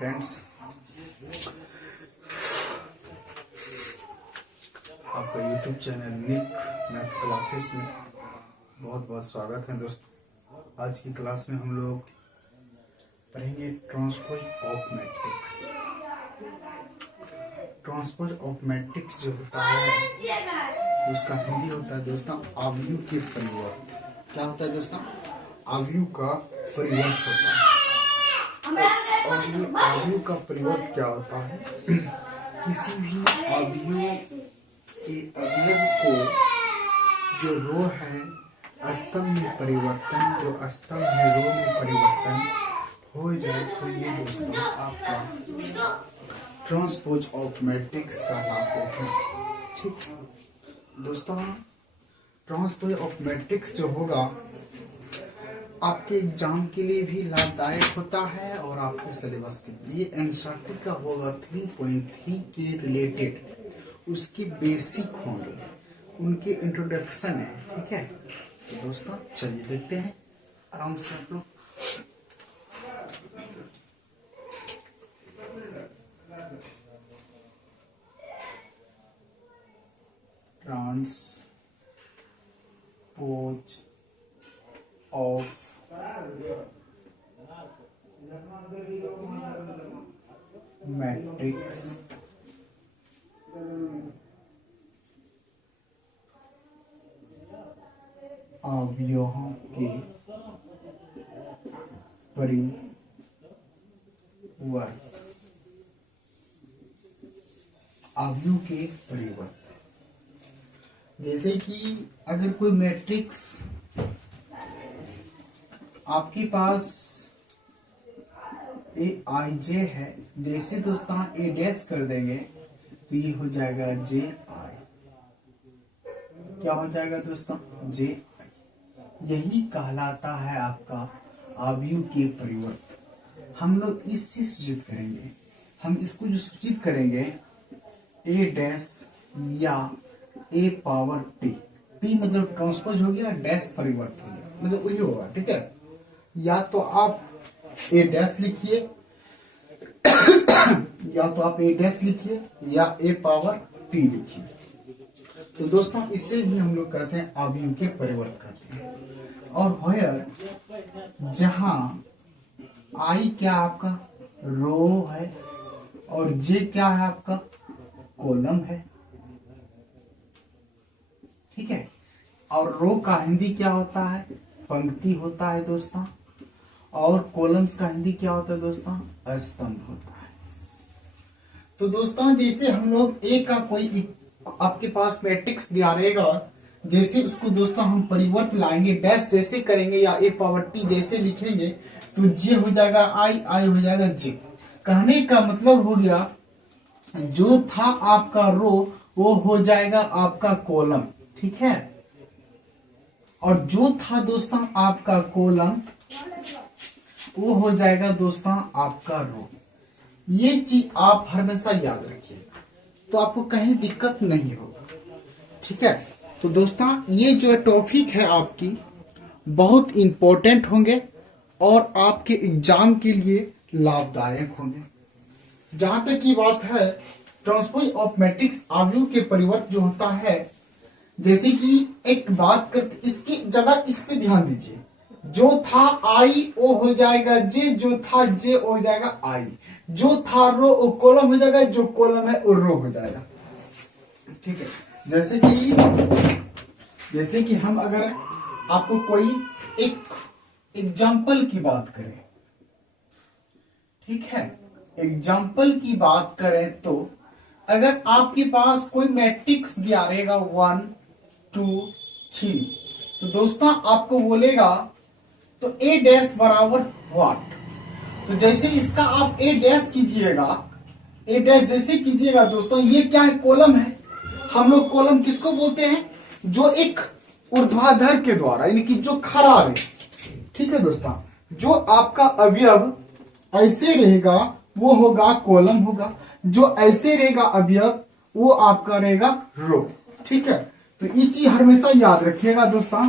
Friends, आपका YouTube channel Nick maths classes में बहुत बहुत स्वागत है दोस्तों। आज की क्लास में हम लोग पढ़ेंगे transpose of matrix. Transpose of matrix जो होता है उसका हिंदी होता है दोस्तों अवयव के परिवर्त। क्या होता है दोस्तों? अवयव का परिवर्त होता है। और ये अवयव का परिवर्त क्या होता है? किसी भी अवयव को जो रो है स्तंभ में परिवर्तन, जो स्तंभ है रो में परिवर्तन हो जाए तो ये दोस्तों आपका ट्रांसपोज ऑफ मैट्रिक्स कहलाते हैं। ठीक दोस्तों, ट्रांसपोज ऑफ मैट्रिक्स जो होगा आपके एग्जाम के लिए भी लाभदायक होता है और आपके सिलेबस के लिए। ये एनसीईआरटी का होगा 3.3 के रिलेटेड, उसके बेसिक होंगे, उनके इंट्रोडक्शन है। ठीक है तो दोस्तों चलिए देखते हैं आराम से आप लोग। ट्रांसपोज ऑफ मैट्रिक्स अवयवों के परिवर्त। अवयव के परिवर्त जैसे कि अगर कोई मैट्रिक्स आपके पास ए आई जे है, जैसे दोस्तों ए डैश कर देंगे तो ये हो जाएगा जे आई। क्या हो जाएगा दोस्तों? जे आई। यही कहलाता है आपका अवयव के परिवर्त। हम लोग इससे सूचित करेंगे, हम इसको जो सूचित करेंगे ए डैश या ए पावर टी। टी मतलब ट्रांसपोज हो गया, डैश परिवर्त हो गया, मतलब वही होगा। ठीक है, या तो आप ए डैश लिखिए या तो आप ए डैश लिखिए या ए पावर टी लिखिए। तो दोस्तों इससे भी हम लोग कहते हैं अवयव के परिवर्त कहते हैं। और व्हेयर जहां आई क्या आपका रो है और जे क्या है आपका कॉलम है। ठीक है, और रो का हिंदी क्या होता है? पंक्ति होता है दोस्तों। और कॉलम्स का हिंदी क्या होता है दोस्तों? स्तंभ होता है। तो दोस्तों जैसे हम लोग ए का कोई आपके पास मैट्रिक्स दिया रहेगा, जैसे उसको दोस्तों हम परिवर्त लाएंगे, डैश जैसे करेंगे या ए पावर टी जैसे लिखेंगे तो जे हो जाएगा आई, आई हो जाएगा जे। कहने का मतलब हो गया जो था आपका रो वो हो जाएगा आपका कॉलम। ठीक है, और जो था दोस्तों आपका कॉलम वो हो जाएगा दोस्तों आपका रो। ये चीज आप हमेशा याद रखिएगा तो आपको कहीं दिक्कत नहीं होगा। ठीक है, तो दोस्तों ये जो टॉपिक है आपकी बहुत इंपॉर्टेंट होंगे और आपके एग्जाम के लिए लाभदायक होंगे। जहां तक की बात है ट्रांसपोज ऑफ मैट्रिक्स अवयव के परिवर्त जो होता है, जैसे कि एक बात करते इसकी जगह इस पे ध्यान दीजिए। जो था आई वो हो जाएगा जे, जो था जे हो जाएगा आई, जो था रो वो कॉलम हो जाएगा, जो कॉलम है वो रो हो जाएगा। ठीक है, जैसे कि हम अगर आपको कोई एक एग्जाम्पल की बात करें, ठीक है, एग्जाम्पल की बात करें तो अगर आपके पास कोई मैट्रिक्स दिया रहेगा 1 2 3 तो दोस्तों आपको बोलेगा तो ए डैश बराबर व्हाट। तो जैसे इसका आप ए डैश कीजिएगा, ए डैश जैसे कीजिएगा दोस्तों, ये क्या है? कॉलम है। हम लोग कॉलम किसको बोलते हैं? जो एक ऊर्ध्वाधर के द्वारा यानी कि जो खड़ा है। ठीक है दोस्तों, जो आपका अवयव ऐसे रहेगा वो होगा कॉलम होगा, जो ऐसे रहेगा अवयव वो आपका रहेगा रो। ठीक है, तो ये चीज हमेशा याद रखिएगा दोस्तों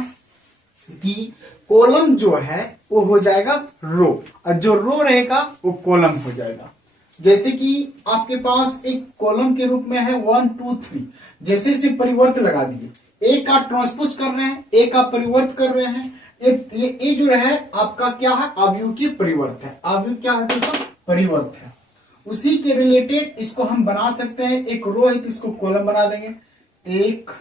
कि कॉलम जो है वो हो जाएगा रो और जो रो रहेगा वो कॉलम हो जाएगा। जैसे कि आपके पास एक कॉलम के रूप में है 1 2 3, जैसे इसे परिवर्त लगा दिए, एक आप ट्रांसपोज कर रहे हैं, एक आप परिवर्त कर रहे हैं, ये जो है आपका क्या है, अवयव की परिवर्त है। अवयव क्या है दोस्तों, परिवर्त है। उसी के रिलेटेड इसको हम बना सकते हैं, एक रो है तो इसको कॉलम बना देंगे, 1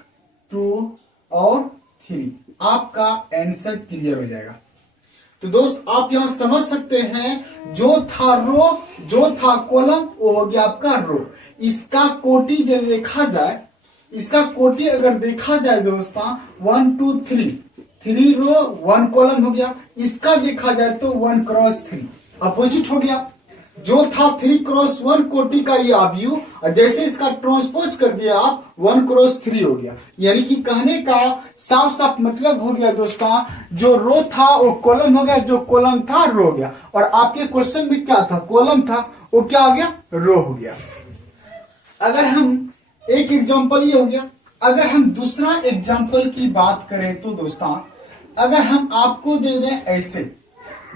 2 और 3, आपका आंसर क्लियर हो जाएगा। तो दोस्त आप यहां समझ सकते हैं, जो था रो, जो था कॉलम, वो हो गया आपका रो। इसका कोटि जो देखा जाए, इसका कोटि अगर देखा जाए दोस्तों 1 2 3, 3 रो 1 कॉलम हो गया। इसका देखा जाए तो 1 क्रॉस 3 अपोजिट हो गया। जो था 3 क्रॉस 1 कोटि का ये अवयव, और जैसे इसका ट्रांसपोज कर दिया आप 1 क्रॉस 3 हो गया। यानी कि कहने का साफ साफ मतलब हो गया दोस्तों, जो रो था वो कॉलम हो गया, जो कॉलम था रो हो गया। और आपके क्वेश्चन में क्या था, कॉलम था, वो क्या हो गया, रो हो गया। अगर हम एक एग्जाम्पल ये हो गया, अगर हम दूसरा एग्जाम्पल की बात करें तो दोस्तों, अगर हम आपको दे दें ऐसे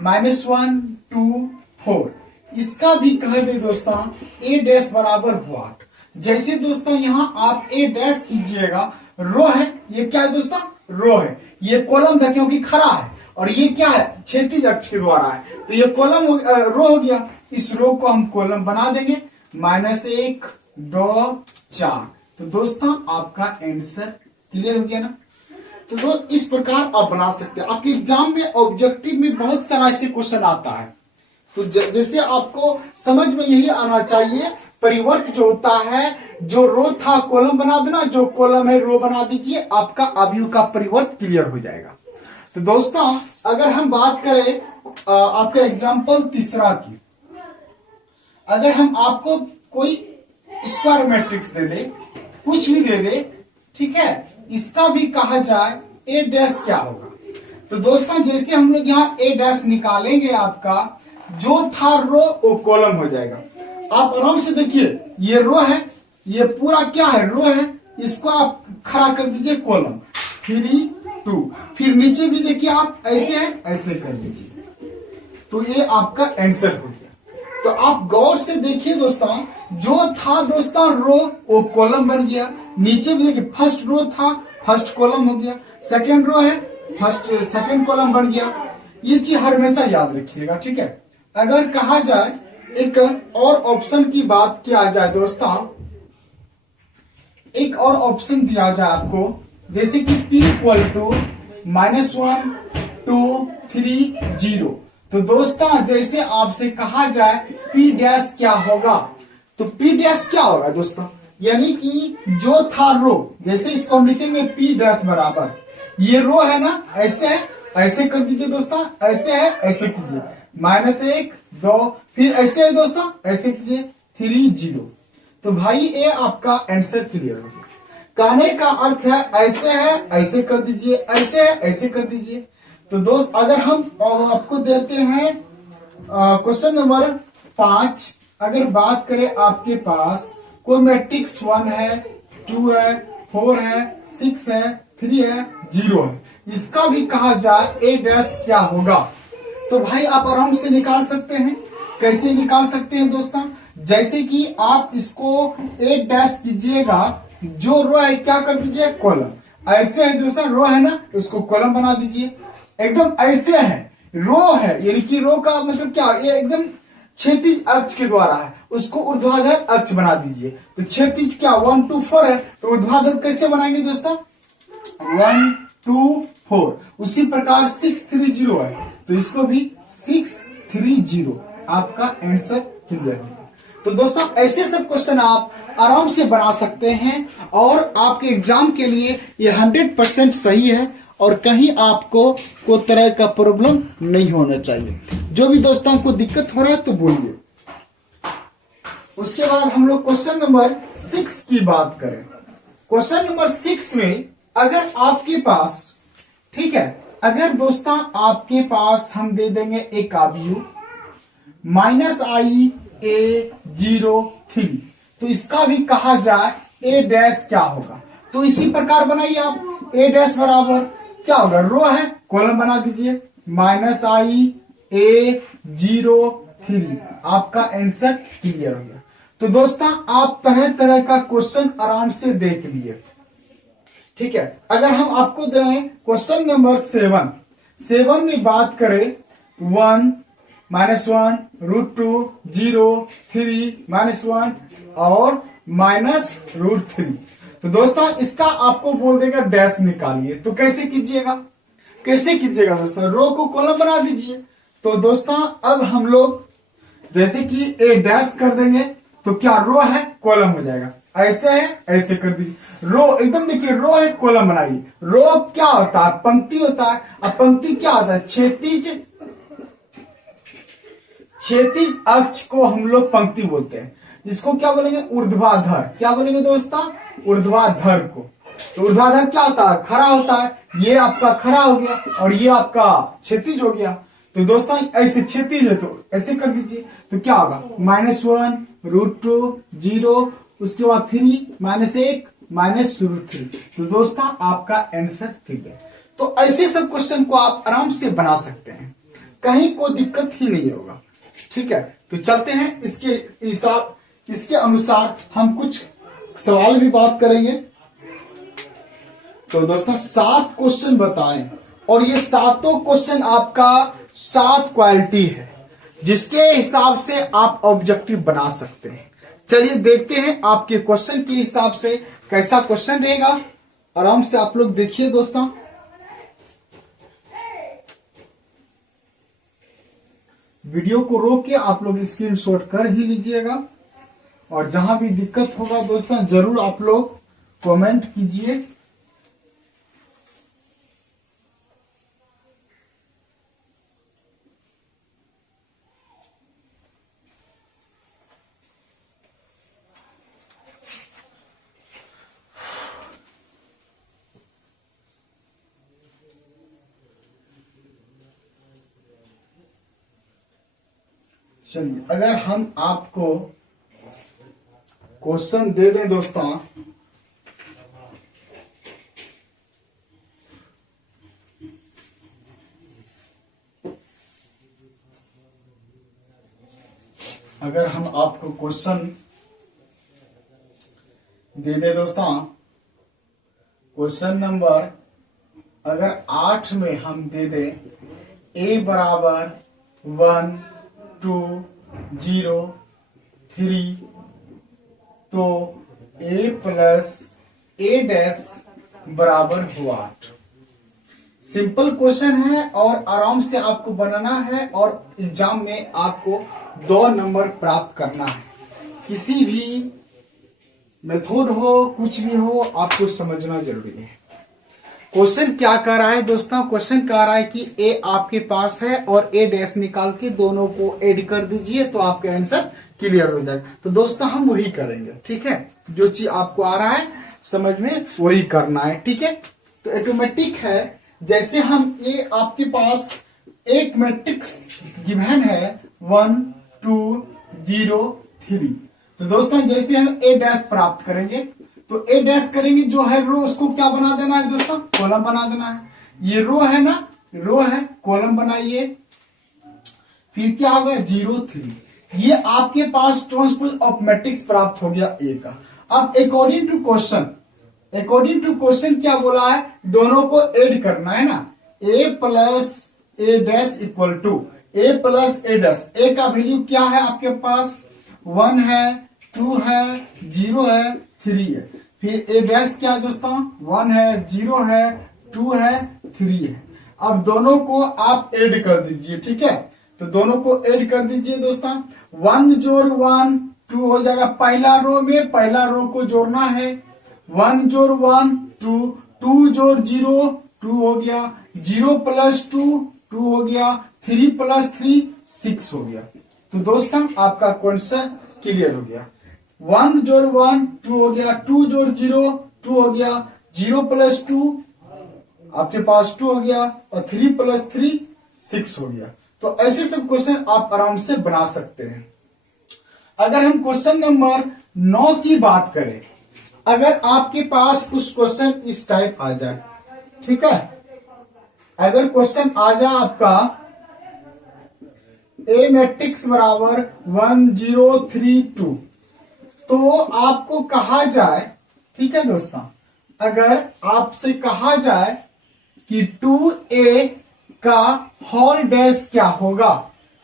-1 2 4, इसका भी कह दे दोस्तों a डैश बराबर व्हाट। जैसे दोस्तों यहां आप a डैश कीजिएगा, रो है, ये क्या है दोस्तों, रो है, ये कॉलम था क्योंकि खड़ा है, और ये क्या है, क्षैतिज अक्ष के द्वारा है, तो ये कॉलम रो हो गया। इस रो को हम कॉलम बना देंगे, -1 2 4। तो दोस्तों आपका आंसर क्लियर हो गया ना। तो इस प्रकार आप बना सकते हैं। आपके एग्जाम में ऑब्जेक्टिव में बहुत सारा ऐसे क्वेश्चन आता है, तो जैसे आपको समझ में यही आना चाहिए, परिवर्त जो होता है, जो रो था कॉलम बना देना, जो कॉलम है रो बना दीजिए, आपका अवयव का परिवर्त क्लियर हो जाएगा। तो दोस्तों अगर हम बात करें आपका एग्जाम्पल तीसरा की, अगर हम आपको कोई स्क्वायर मैट्रिक्स दे दे, कुछ भी दे दे, ठीक है, इसका भी कहा जाए a डैश क्या होगा। तो दोस्तों जैसे हम लोग यहाँ a डैश निकालेंगे, आपका जो था रो वो कॉलम हो जाएगा। आप आराम से देखिए, ये रो है, ये पूरा क्या है, रो है, इसको आप खड़ा कर दीजिए कॉलम, 3 2, फिर नीचे भी देखिए आप ऐसे है, ऐसे कर दीजिए, तो ये आपका आंसर हो गया। तो आप गौर से देखिए दोस्तों, जो था दोस्तों रो वो कॉलम बन गया। नीचे भी देखिए, फर्स्ट रो था, फर्स्ट कॉलम हो गया, सेकेंड रो है, फर्स्ट सेकेंड कॉलम बन गया। ये चीज हमेशा याद रखिएगा, ठीक है। अगर कहा जाए एक और ऑप्शन की बात किया जाए दोस्तों, एक और ऑप्शन दिया जाए आपको, जैसे कि p इक्वल टू -1 2 3 0। तो दोस्तों जैसे आपसे कहा जाए p डैश क्या होगा, तो p डैश क्या होगा दोस्तों, यानी कि जो था रो, जैसे इसको हम लिखेंगे p डैश बराबर, ये रो है ना, ऐसे है, ऐसे कर दीजिए दोस्तों, ऐसे है, ऐसे कीजिए, -1 2, फिर ऐसे है दोस्तों, ऐसे कीजिए, 3 0। तो भाई ये आपका आंसर क्लियर हो गया। कहने का अर्थ है ऐसे है, ऐसे कर दीजिए, ऐसे है, ऐसे कर दीजिए। तो दोस्त अगर हम आपको देते हैं क्वेश्चन नंबर 5, अगर बात करें आपके पास कोई मैट्रिक्स 1 है, 2 है, 4 है, 6 है, 3 है, 0 है, इसका भी कहा जाए a डैश क्या होगा, तो भाई आप आराम से निकाल सकते हैं। कैसे निकाल सकते हैं दोस्तों, जैसे कि आप इसको a डैश कीजिएगा, जो रो है क्या कर दीजिए, कॉलम, ऐसे है दोस्तों, रो है ना, इसको कॉलम बना दीजिए, एकदम ऐसे है, रो है, यानी कि रो का मतलब क्या, ये एकदम क्षैतिज अक्ष के द्वारा है, उसको ऊर्ध्वाधर अक्ष बना दीजिए। तो क्षैतिज क्या 1 2 4 है, तो ऊर्ध्वाधर कैसे बनाएंगे दोस्तों, 1 2 4। उसी प्रकार 6 3 0 है, तो इसको भी 6 3 0, आपका आंसर क्लियर है। तो दोस्तों ऐसे सब क्वेश्चन आप आराम से बना सकते हैं, और आपके एग्जाम के लिए ये 100% सही है, और कहीं आपको कोई तरह का प्रॉब्लम नहीं होना चाहिए। जो भी दोस्तों को दिक्कत हो रहा है तो बोलिए। उसके बाद हम लोग क्वेश्चन नंबर 6 की बात करें। क्वेश्चन नंबर 6 में अगर आपके पास, ठीक है, अगर दोस्तों आपके पास हम दे देंगे एक अवयव -i a 0 3, तो इसका भी कहा जाए a डैश क्या होगा। तो इसी प्रकार बनाइए आप, a डैश बराबर क्या होगा, रो है, कॉलम बना दीजिए, -i a 0 3। आपका आंसर क्लियर हो गया। तो दोस्तों आप तरह तरह का क्वेश्चन आराम से देख लिए, ठीक है। अगर हम आपको दें क्वेश्चन नंबर 7 में बात करें 1 -1 √2 0 3 -1 और -√3। तो दोस्तों इसका आपको बोल देगा डैश निकालिए। तो कैसे कीजिएगा दोस्तों, रो को कॉलम बना दीजिए। तो दोस्तों अब हम लोग जैसे कि ए डैश कर देंगे तो क्या रो है कॉलम हो जाएगा, ऐसे है ऐसे कर दीजिए। रो एकदम देखिए, रो है कॉलम बनाइए। रो क्या होता है, पंक्ति होता है। अब पंक्ति क्या होता है, क्षैतिज अक्ष को हम लोग पंक्ति बोलते हैं। इसको क्या बोलेंगे, ऊर्ध्वाधर। क्या बोलेंगे दोस्तों, ऊर्ध्वाधर को। तो ऊर्ध्वाधर क्या होता है, खड़ा होता है। ये आपका खड़ा हो गया और ये आपका क्षैतिज हो गया। तो दोस्तों ऐसे क्षैतिज है तो ऐसे कर दीजिए। तो क्या होगा, -1 √2 0 उसके बाद 3 -1 -√3। तो दोस्तों आपका आंसर ठीक है। तो ऐसे सब क्वेश्चन को आप आराम से बना सकते हैं, कहीं कोई दिक्कत ही नहीं होगा, ठीक है। तो चलते हैं इसके अनुसार हम कुछ सवाल भी बात करेंगे। तो दोस्तों 7 क्वेश्चन बताएं और ये 7 क्वेश्चन आपका 7 क्वालिटी है जिसके हिसाब से आप ऑब्जेक्टिव बना सकते हैं। चलिए देखते हैं आपके क्वेश्चन के हिसाब से कैसा क्वेश्चन रहेगा। आराम से आप लोग देखिए दोस्तों। वीडियो को रोक के आप लोग स्क्रीनशॉट कर ही लीजिएगा और जहां भी दिक्कत होगा दोस्तों जरूर आप लोग कमेंट कीजिए। चलिए अगर हम आपको क्वेश्चन दे दें दोस्तों, अगर हम आपको क्वेश्चन दे दें दोस्तों, क्वेश्चन नंबर अगर 8 में हम दे दें a बराबर 1 2 0 3 तो a प्लस a डैश बराबर हुआ 8। सिंपल क्वेश्चन है और आराम से आपको बनाना है और एग्जाम में आपको 2 नंबर प्राप्त करना है। किसी भी मेथड हो कुछ भी हो आपको समझना जरूरी है। क्वेश्चन क्या कर रहा है दोस्तों, क्वेश्चन कह रहा है कि ए आपके पास है और ए डैश निकाल के दोनों को ऐड कर दीजिए तो आपका आंसर क्लियर हो जाएगा। तो दोस्तों हम वही करेंगे, ठीक है। जो चीज आपको आ रहा है समझ में वही करना है, ठीक है। तो ऑटोमेटिक है। जैसे हम ये आपके पास एक मैट्रिक्स गिवन है 1 2 0 3। तो दोस्तों जैसे हम ए डैश प्राप्त करेंगे तो ए डैश करेंगे, जो है रो उसको क्या बना देना है दोस्तों, कॉलम बना देना है। ये रो है ना, रो है, कॉलम बनाइए। फिर क्या होगा 0 3। ये आपके पास ट्रांसपोज ऑफ मैट्रिक्स प्राप्त हो गया ए का। अब अकॉर्डिंग टू क्वेश्चन क्या बोला है, दोनों को ऐड करना है ना। A plus A dash equal to A plus A dash. A का वैल्यू क्या है आपके पास, 1 है 2 है 0 है 3 है। फिर ए डैश क्या है दोस्तों, 1 है 0 है 2 है 3 है। अब दोनों को आप ऐड कर दीजिए, ठीक है। तो दोनों को ऐड कर दीजिए दोस्तों। 1 जोड़ 1 2 हो जाएगा। पहला रो में पहला रो को जोड़ना है। 1 जोड़ 1 2 2 जोड़ 0 2 हो गया। 0 प्लस 2 2 हो गया। 3 प्लस 3 6 हो गया। तो दोस्तों आपका क्वेश्चन क्लियर हो गया। 1 जोड़ 1 2 हो गया। 2 जोड़ 0 2 हो गया। 0 प्लस 2 आपके पास 2 हो गया और 3 प्लस 3 6 हो गया। तो ऐसे सब क्वेश्चन आप आराम से बना सकते हैं। अगर हम क्वेश्चन नंबर 9 की बात करें, अगर आपके पास कुछ क्वेश्चन इस टाइप आ जाए, ठीक है। अगर क्वेश्चन आ जाए आपका ए मैट्रिक्स बराबर 1032। तो आपको कहा जाए, ठीक है दोस्तों, अगर आपसे कहा जाए कि 2a का होल डैश क्या होगा,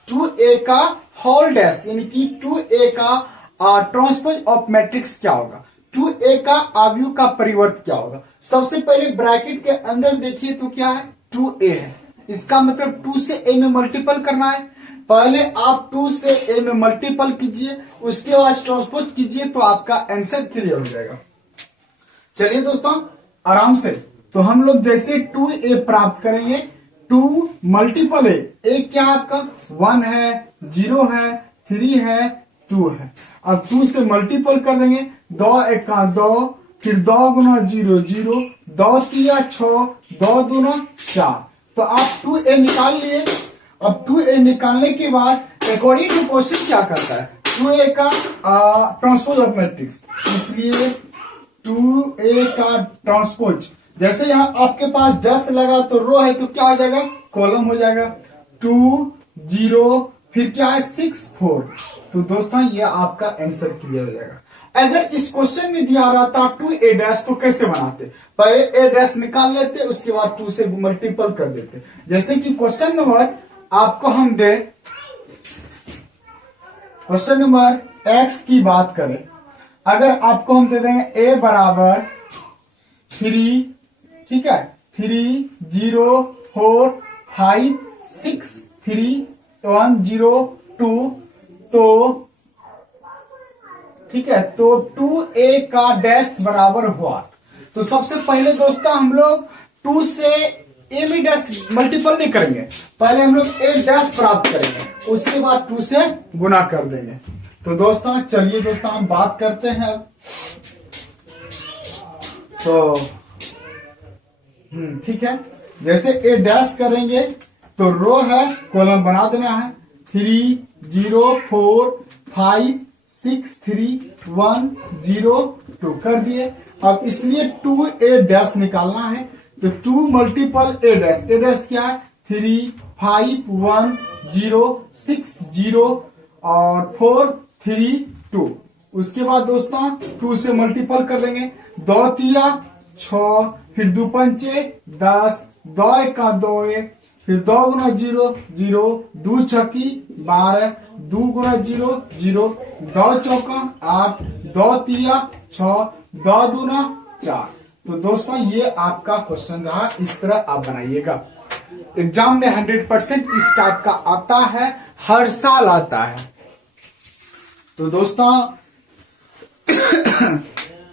2a का होल डैश यानी कि 2a का ट्रांसपोज ऑफ मैट्रिक्स क्या होगा, 2a का अवयव का परिवर्त क्या होगा। सबसे पहले ब्रैकेट के अंदर देखिए तो क्या है, 2a है, इसका मतलब 2 से a में मल्टीपल करना है। पहले आप 2 से a में मल्टीपल कीजिए, उसके बाद ट्रांसपोज कीजिए, तो आपका आंसर क्लियर हो जाएगा। चलिए दोस्तों आराम से, तो हम लोग जैसे 2a प्राप्त करेंगे, 2 मल्टीपल a क्या आपका 1 है, 0 है, 3 है, 2 है। अब 2 से मल्टीपल कर देंगे, 2 1 2, फिर 2 गुना 0 0, 2 3 6, 2 दूना 4। तो आप 2a निकाल लिए। अब 2a निकालने के बाद अकॉर्डिंग टू क्वेश्चन क्या करता है, 2a का ट्रांसपोज ऑफ मैट्रिक्स, इसलिए 2a का ट्रांसपोज, जैसे यहां आपके पास 10 लगा तो रो है तो क्या हो जाएगा, कॉलम हो जाएगा। 2 0 फिर क्या है 6 4। तो दोस्तों ये आपका आंसर क्लियर हो जाएगा। अगर इस क्वेश्चन में दिया रहता 2a डैश तो कैसे बनाते, पहले a डैश निकाल लेते, उसके बाद 2 से मल्टीपल कर देते। जैसे कि क्वेश्चन नंबर आपको हम दे, क्वेश्चन नंबर x की बात करें, अगर आपको हम दे देंगे a बराबर 3, ठीक है, 3 0 4 5 6 3 1 0 2, तो ठीक है, तो 2a का डैश बराबर हुआ। तो सबसे पहले दोस्तों हम लोग 2 से a में डैश मल्टीपल नहीं करेंगे, पहले हम लोग a डैश प्राप्त करेंगे, उसके बाद 2 से गुना कर देंगे। तो दोस्तों चलिए दोस्तों हम बात करते हैं। तो ठीक है, जैसे a डैश करेंगे तो रो है, कॉलम बना देना है, 3 0 4 5 6 3 1 0 2 कर दिए। अब इसलिए 2a डैश निकालना है, तो 2 मल्टीपल a डैश क्या है, 3 5 1 0 6 0 और 4 3 2। उसके बाद दोस्तों 2 से मल्टीपल कर देंगे, 2 3 6, फिर 2 5 10, 2 1 2, फिर 2 गुना 0 0, 2 छक्की 12, 2 गुना 0 0, 2 चौका 8, 2 3 6, 2 दूना 4। तो दोस्तों ये आपका क्वेश्चन रहा, इस तरह आप बनाइएगा। एग्जाम में 100% इस टाइप का आता है, हर साल आता है। तो दोस्तों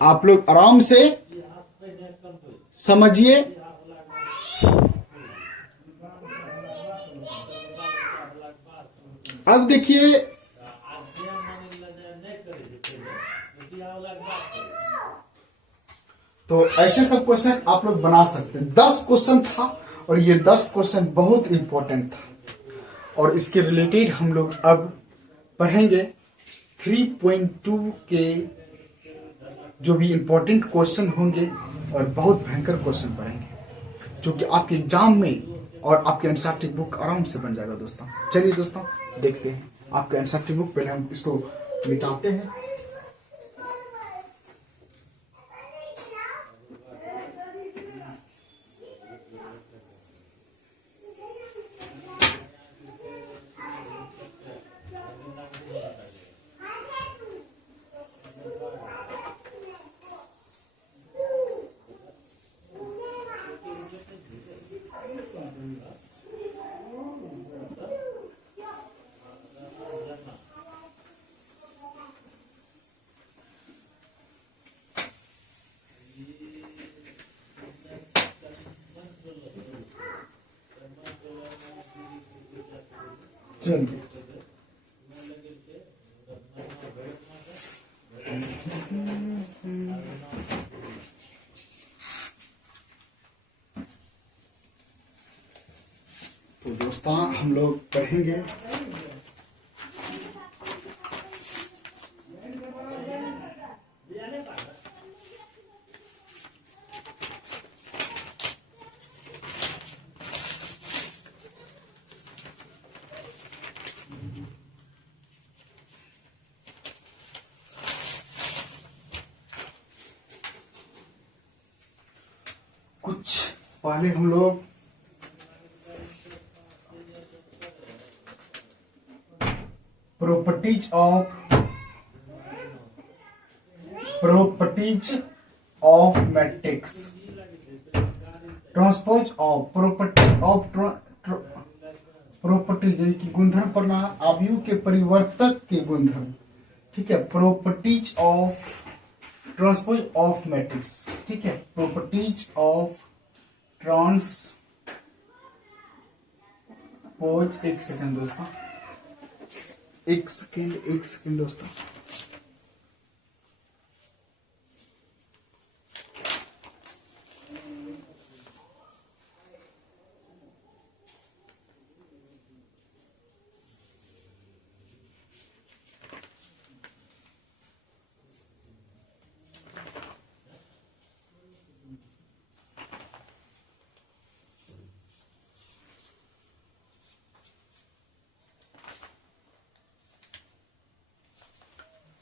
आप लोग आराम से समझिए। अब देखिए तो ऐसे सब क्वेश्चन आप लोग बना सकते हैं। 10 क्वेश्चन था और ये 10 क्वेश्चन बहुत इंपॉर्टेंट था, और इसके रिलेटेड हम लोग अब पढ़ेंगे 3.2 के जो भी इंपॉर्टेंट क्वेश्चन होंगे, और बहुत भयंकर क्वेश्चन पढ़ेंगे जो कि आपके एग्जाम में और आपके एनसीईआरटी बुक आराम से बन जाएगा दोस्तों। चलिए दोस्तों देखते हैं आपका एनसीईआरटी बुक, पहले हम इसको मिटाते हैं। चलिए तो दोस्तों हम लोग पढ़ेंगे कुछ पहले हम लोग properties of matrix, transpose of property यानी कि गुणधर्म पढ़ना, आव्यूह के परिवर्तक के गुणधर्म, ठीक है। Properties of transpose of matrix, ठीक है। प्रॉपर्टीज ऑफ ट्रांसपोज, एक सेकंड दोस्तों, एक सेकंड दोस्तों।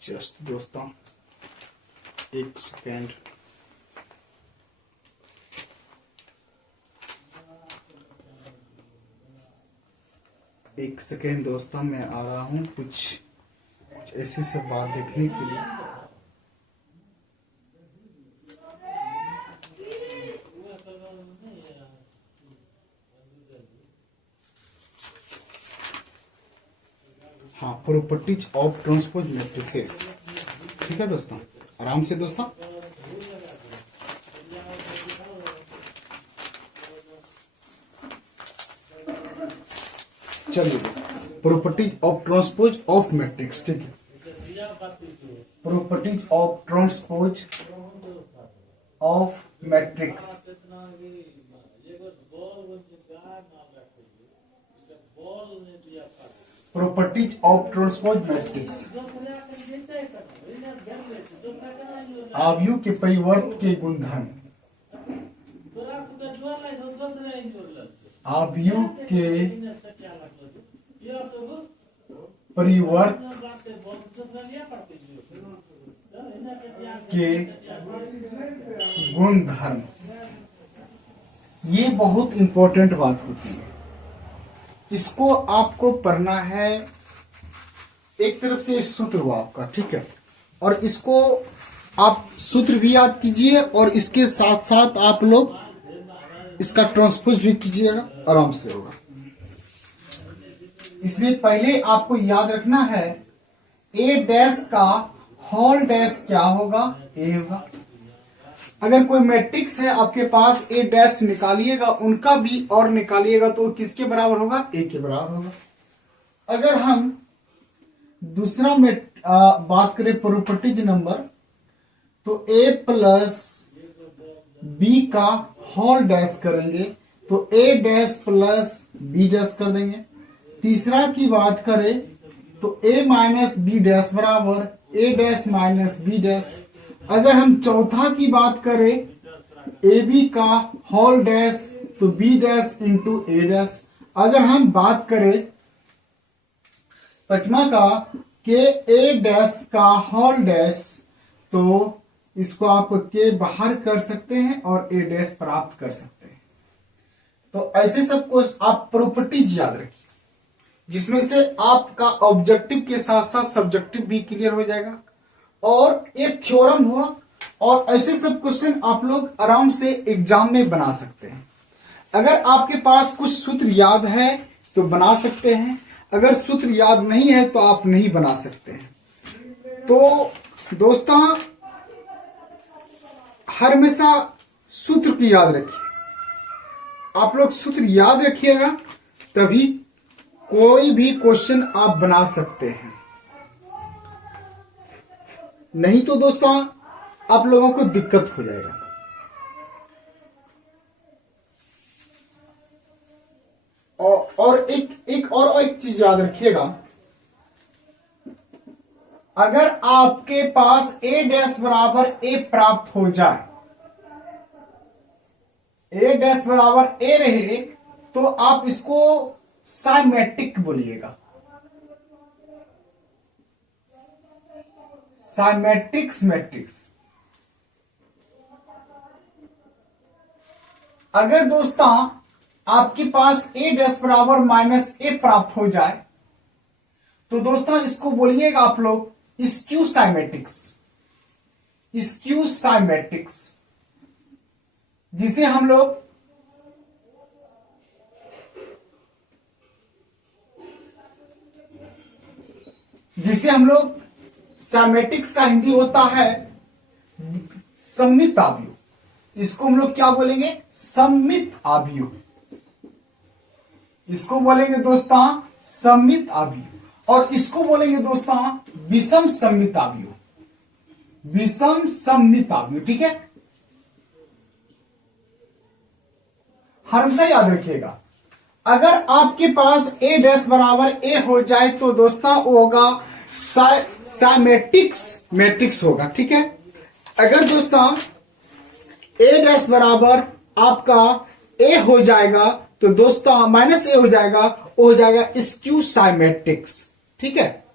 जस्ट दोस्तों एक सेकेंड, दोस्तों, मैं आ रहा हूं कुछ ऐसी सब बात देखने के लिए। हाँ, प्रॉपर्टीज ऑफ ट्रांसपोज मैट्रिसेस, ठीक है दोस्तों, आराम से दोस्तों। चलिए, properties of transpose of matrix, ठीक है। Properties of transpose of matrix, properties of transpose matrix, आव्यूह के परिवर्त के गुणधर्म, आव्यूह के परिवर्त के गुणधर्म। ये बहुत इंपॉर्टेंट बात होती है, इसको आपको पढ़ना है। एक तरफ से सूत्र हुआ आपका, ठीक है, और इसको आप सूत्र भी याद कीजिए और इसके साथ साथ आप लोग इसका ट्रांसपोज भी कीजिएगा, आराम से होगा। इसमें पहले आपको याद रखना है ए डैश का होल डैश क्या होगा, ए होगा। अगर कोई मैट्रिक्स है आपके पास, ए डैश निकालिएगा, उनका भी और निकालिएगा तो किसके बराबर होगा, ए के बराबर होगा। अगर हम दूसरा में बात करें प्रॉपर्टीज नंबर, तो ए प्लस बी का होल डैश करेंगे तो A dash plus B dash कर देंगे। तीसरा की बात करें तो ए माइनस बी डैश बराबर ए डैश माइनस बी डैश। अगर हम चौथा की बात करें ए बी का होल डैश तो B dash into A dash. अगर हम बात करें पांचवा का के ए डैश का होल डैश, तो इसको आप के बाहर कर सकते हैं और ए डैश प्राप्त कर सकते हैं। तो ऐसे सबको आप प्रॉपर्टीज याद रखिए, जिसमें से आपका ऑब्जेक्टिव के साथ साथ सब्जेक्टिव भी क्लियर हो जाएगा और एक थ्योरम हुआ। और ऐसे सब क्वेश्चन आप लोग आराम से एग्जाम में बना सकते हैं। अगर आपके पास कुछ सूत्र याद है तो बना सकते हैं, अगर सूत्र याद नहीं है तो आप नहीं बना सकते हैं। तो दोस्तों हमेशा सूत्र की याद रखिए, आप लोग सूत्र याद रखिएगा तभी कोई भी क्वेश्चन आप बना सकते हैं। नहीं तो दोस्तों आप लोगों को दिक्कत हो जाएगा। और एक चीज याद रखिएगा, अगर आपके पास ए डैश बराबर ए प्राप्त हो जाए, ए डैश बराबर ए रहे तो आप इसको साइमेट्रिक बोलिएगा, साइमेट्रिक्स मैट्रिक्स। अगर दोस्तों आपके पास a डैश बराबर माइनस ए प्राप्त हो जाए तो दोस्तों इसको बोलिएगा आप लोग स्क्यू साइमेट्रिक्स, स्क्यू साइमेट्रिक्स, जिसे हम लोग साइमेट्रिक्स का हिंदी होता है सममित आव्यूह। इसको हम लोग क्या बोलेंगे? सममित आव्यूह। इसको बोलेंगे दोस्तों सममित आव्यूह, और इसको बोलेंगे दोस्तों विषम सममित आव्यूह, विषम सममित आव्यूह। ठीक है, हमेशा याद रखिएगा, अगर आपके पास a डैश बराबर a हो जाए तो दोस्तों वो होगा साइमेट्रिक्स मैट्रिक्स होगा। ठीक है, अगर दोस्तों a डैश बराबर आपका a हो जाएगा तो दोस्तों माइनस a हो जाएगा, वो हो जाएगा स्क्यू साइमेट्रिक्स। ठीक है,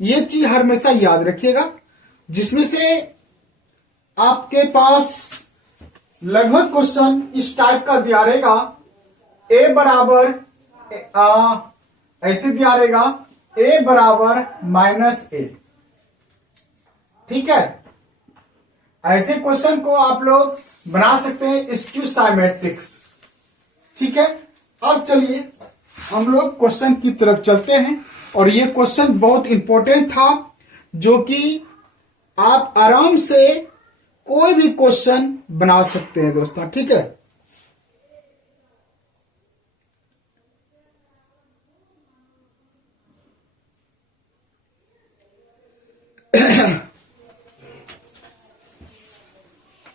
ये चीज हमेशा याद रखिएगा, जिसमें से आपके पास लगभग क्वेश्चन इस टाइप का दिया रहेगा। a बराबर ऐसे दिया रहेगा a बराबर माइनस ए। ठीक है, ऐसे क्वेश्चन को आप लोग बना सकते हैं स्क्यू साइमेट्रिक्स। ठीक है, अब चलिए हम लोग क्वेश्चन की तरफ चलते हैं, और ये क्वेश्चन बहुत इंपॉर्टेंट था, जो कि आप आराम से कोई भी क्वेश्चन बना सकते हैं दोस्तों। ठीक है,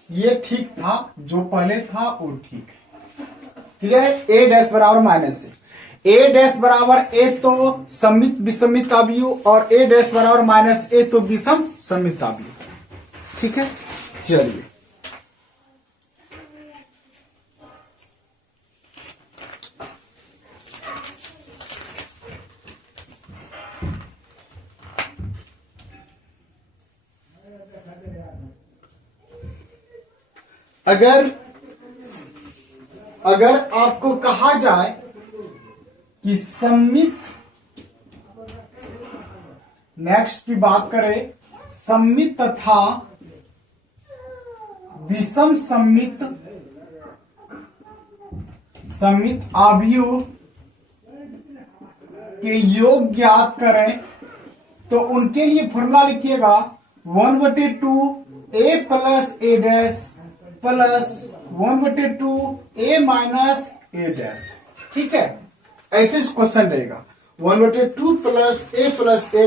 ये ठीक था, जो पहले था वो ठीक है। क्लियर है? a डैश बराबर माइनस ए, a डैश बराबर a तो सममित विषमित आव्यूह, और a डैश बराबर माइनस ए तो विषम सममित आव्यूह। ठीक है, चलिए अगर आपको कहा जाए कि सममित, नेक्स्ट की बात करें, सममित तथा विषम सममित आव्यूह के योग ज्ञात करें, तो उनके लिए फॉर्मूला लिखिएगा 1/2 a plus a dash plus 1/2 a minus a dash. ठीक है, ऐसे क्वेश्चन रहेगा 1/2 plus a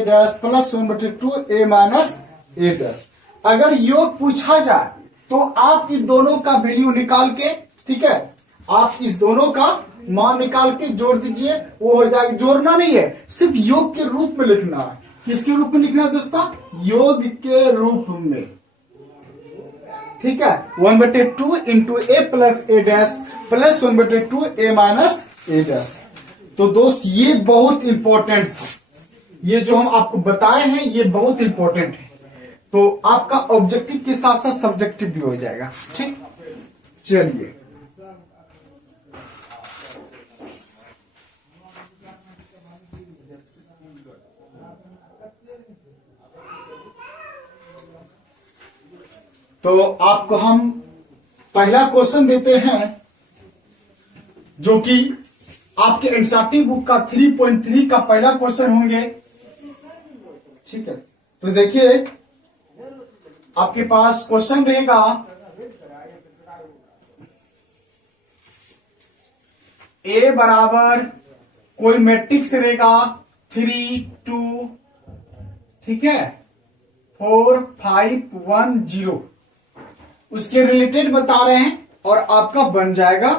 dash plus 1/2 a minus a dash. अगर योग पूछा जाए तो आप इस दोनों का वैल्यू निकाल के, ठीक है, आप इस दोनों का मान निकाल के जोड़ दीजिए, वो हो जाएगा। जोड़ना नहीं है, सिर्फ योग के रूप में लिखना है। किसके रूप में लिखना है दोस्तों? योग के रूप में। ठीक है, 1/2 into a plus a dash plus 1/2 a minus a dash. तो दोस्त ये बहुत इंपॉर्टेंट था, ये जो हम आपको बताए हैं ये बहुत इंपॉर्टेंट है, तो आपका ऑब्जेक्टिव के साथ साथ सब्जेक्टिव भी हो जाएगा। ठीक, चलिए तो आपको हम पहला क्वेश्चन देते हैं, जो कि आपके एनसीईआरटी बुक का 3.3 का पहला क्वेश्चन होंगे। ठीक है, तो देखिए आपके पास क्वेश्चन रहेगा, ए बराबर कोई मैट्रिक्स रहेगा 3 2, ठीक है, 4 5 1 0, उसके रिलेटेड बता रहे हैं और आपका बन जाएगा।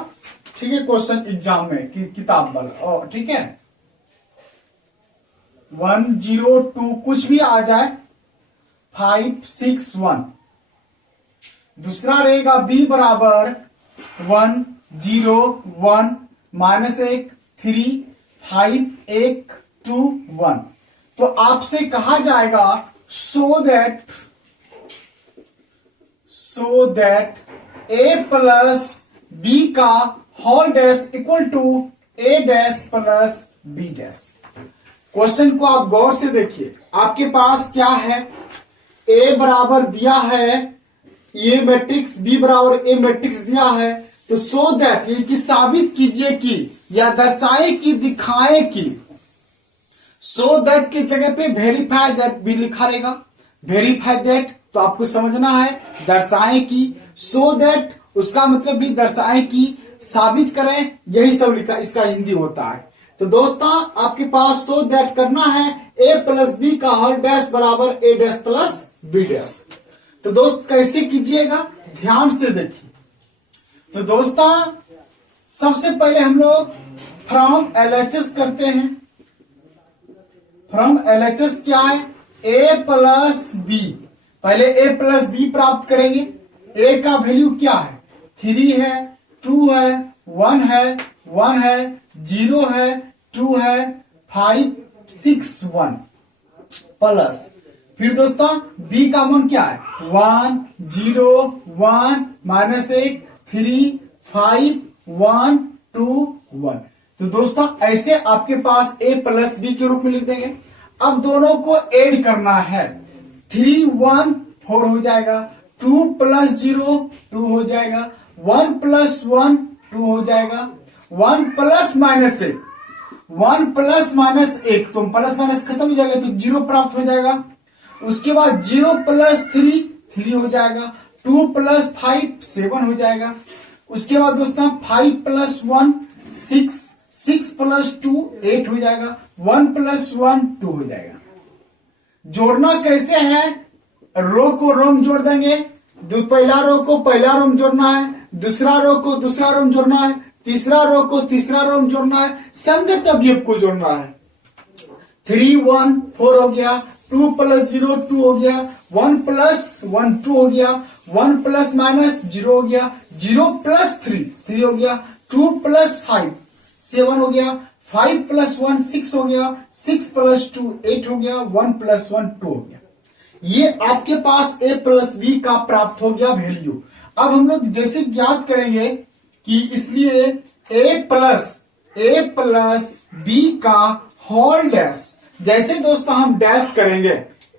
ठीक है, क्वेश्चन एग्जाम में किताब वाला, ठीक है, 1 0 2 कुछ भी आ जाए, 5 6 1। दूसरा रहेगा बी बराबर 1 0 1 माइनस 1 3 5 1 2 1। तो आपसे कहा जाएगा so that a plus B का whole dash equal to A dash plus B dash. Question को आप गौर से देखिए, आपके पास क्या है, ए बराबर दिया है ये मैट्रिक्स, बी बराबर ए मैट्रिक्स दिया है, तो सो दैट ये कि साबित कीजिए कि या दर्शाए कि दिखाए कि, सो दैट की जगह पे वेरीफाई दैट भी लिखा रहेगा। वेरीफाई दैट तो आपको समझना है, दर्शाए कि, सो दैट उसका मतलब भी दर्शाए कि, साबित करें, यही सब लिखा इसका हिंदी होता है। तो दोस्तों आपके पास सो दैट करना है ए प्लस बी का होल डैश बराबर ए डैश प्लस बी डैश। तो दोस्त कैसे कीजिएगा, ध्यान से देखिए। तो दोस्तों सबसे पहले हम लोग फ्रॉम एलएचएस करते हैं। फ्रॉम एलएचएस क्या है, ए प्लस बी, पहले ए प्लस बी प्राप्त करेंगे। ए का वैल्यू क्या है, 3 है, 2 है, 1 है, 1 है, 0 है, 2 है, 5, 6, 1 प्लस, फिर दोस्तों बी का मान क्या है, 1, 0, 1, -1, 3, 5, 1, 2, 1। तो दोस्तों ऐसे आपके पास ए प्लस बी के रूप में लिख देंगे। अब दोनों को ऐड करना है, 3, 1, 4 हो जाएगा, 2 + 0 2 हो जाएगा, 1 + 1 2 हो जाएगा, 1 + -1 1 + -1 तो प्लस माइनस खत्म हो जाएगा, तो 0 प्राप्त हो जाएगा। उसके बाद 0 + 3 3 हो जाएगा, 2 + 5 7 हो जाएगा। उसके बाद दोस्तों 5 + 1 6 6 + 2 8 हो जाएगा, 1 + 1 2 हो जाएगा। जोड़ना कैसे है, रो को रो में जोड़ देंगे, पहला रो को पहला रो में जोड़ना है, दूसरा रो को दूसरा रो में जोड़ना है, तीसरा रो को तीसरा रो में जोड़ना है, संगत अवयव को जोड़ना है। 3 1 4 हो गया, 2 + 0 2 हो गया, 1 + 1 2 हो गया, 1 ± 0 हो गया, 0 + 3 3 हो गया, 2 + 5 7 हो गया, 5 + 1 6 हो गया, 6 + 2 8 हो गया, 1 + 1 2 हो गया। ये आपके पास a प्लस बी का प्राप्त हो गया वैल्यू। अब हम लोग जैसे ज्ञात करेंगे कि इसलिए a प्लस बी का होल डैश, जैसे दोस्तों हम डैश करेंगे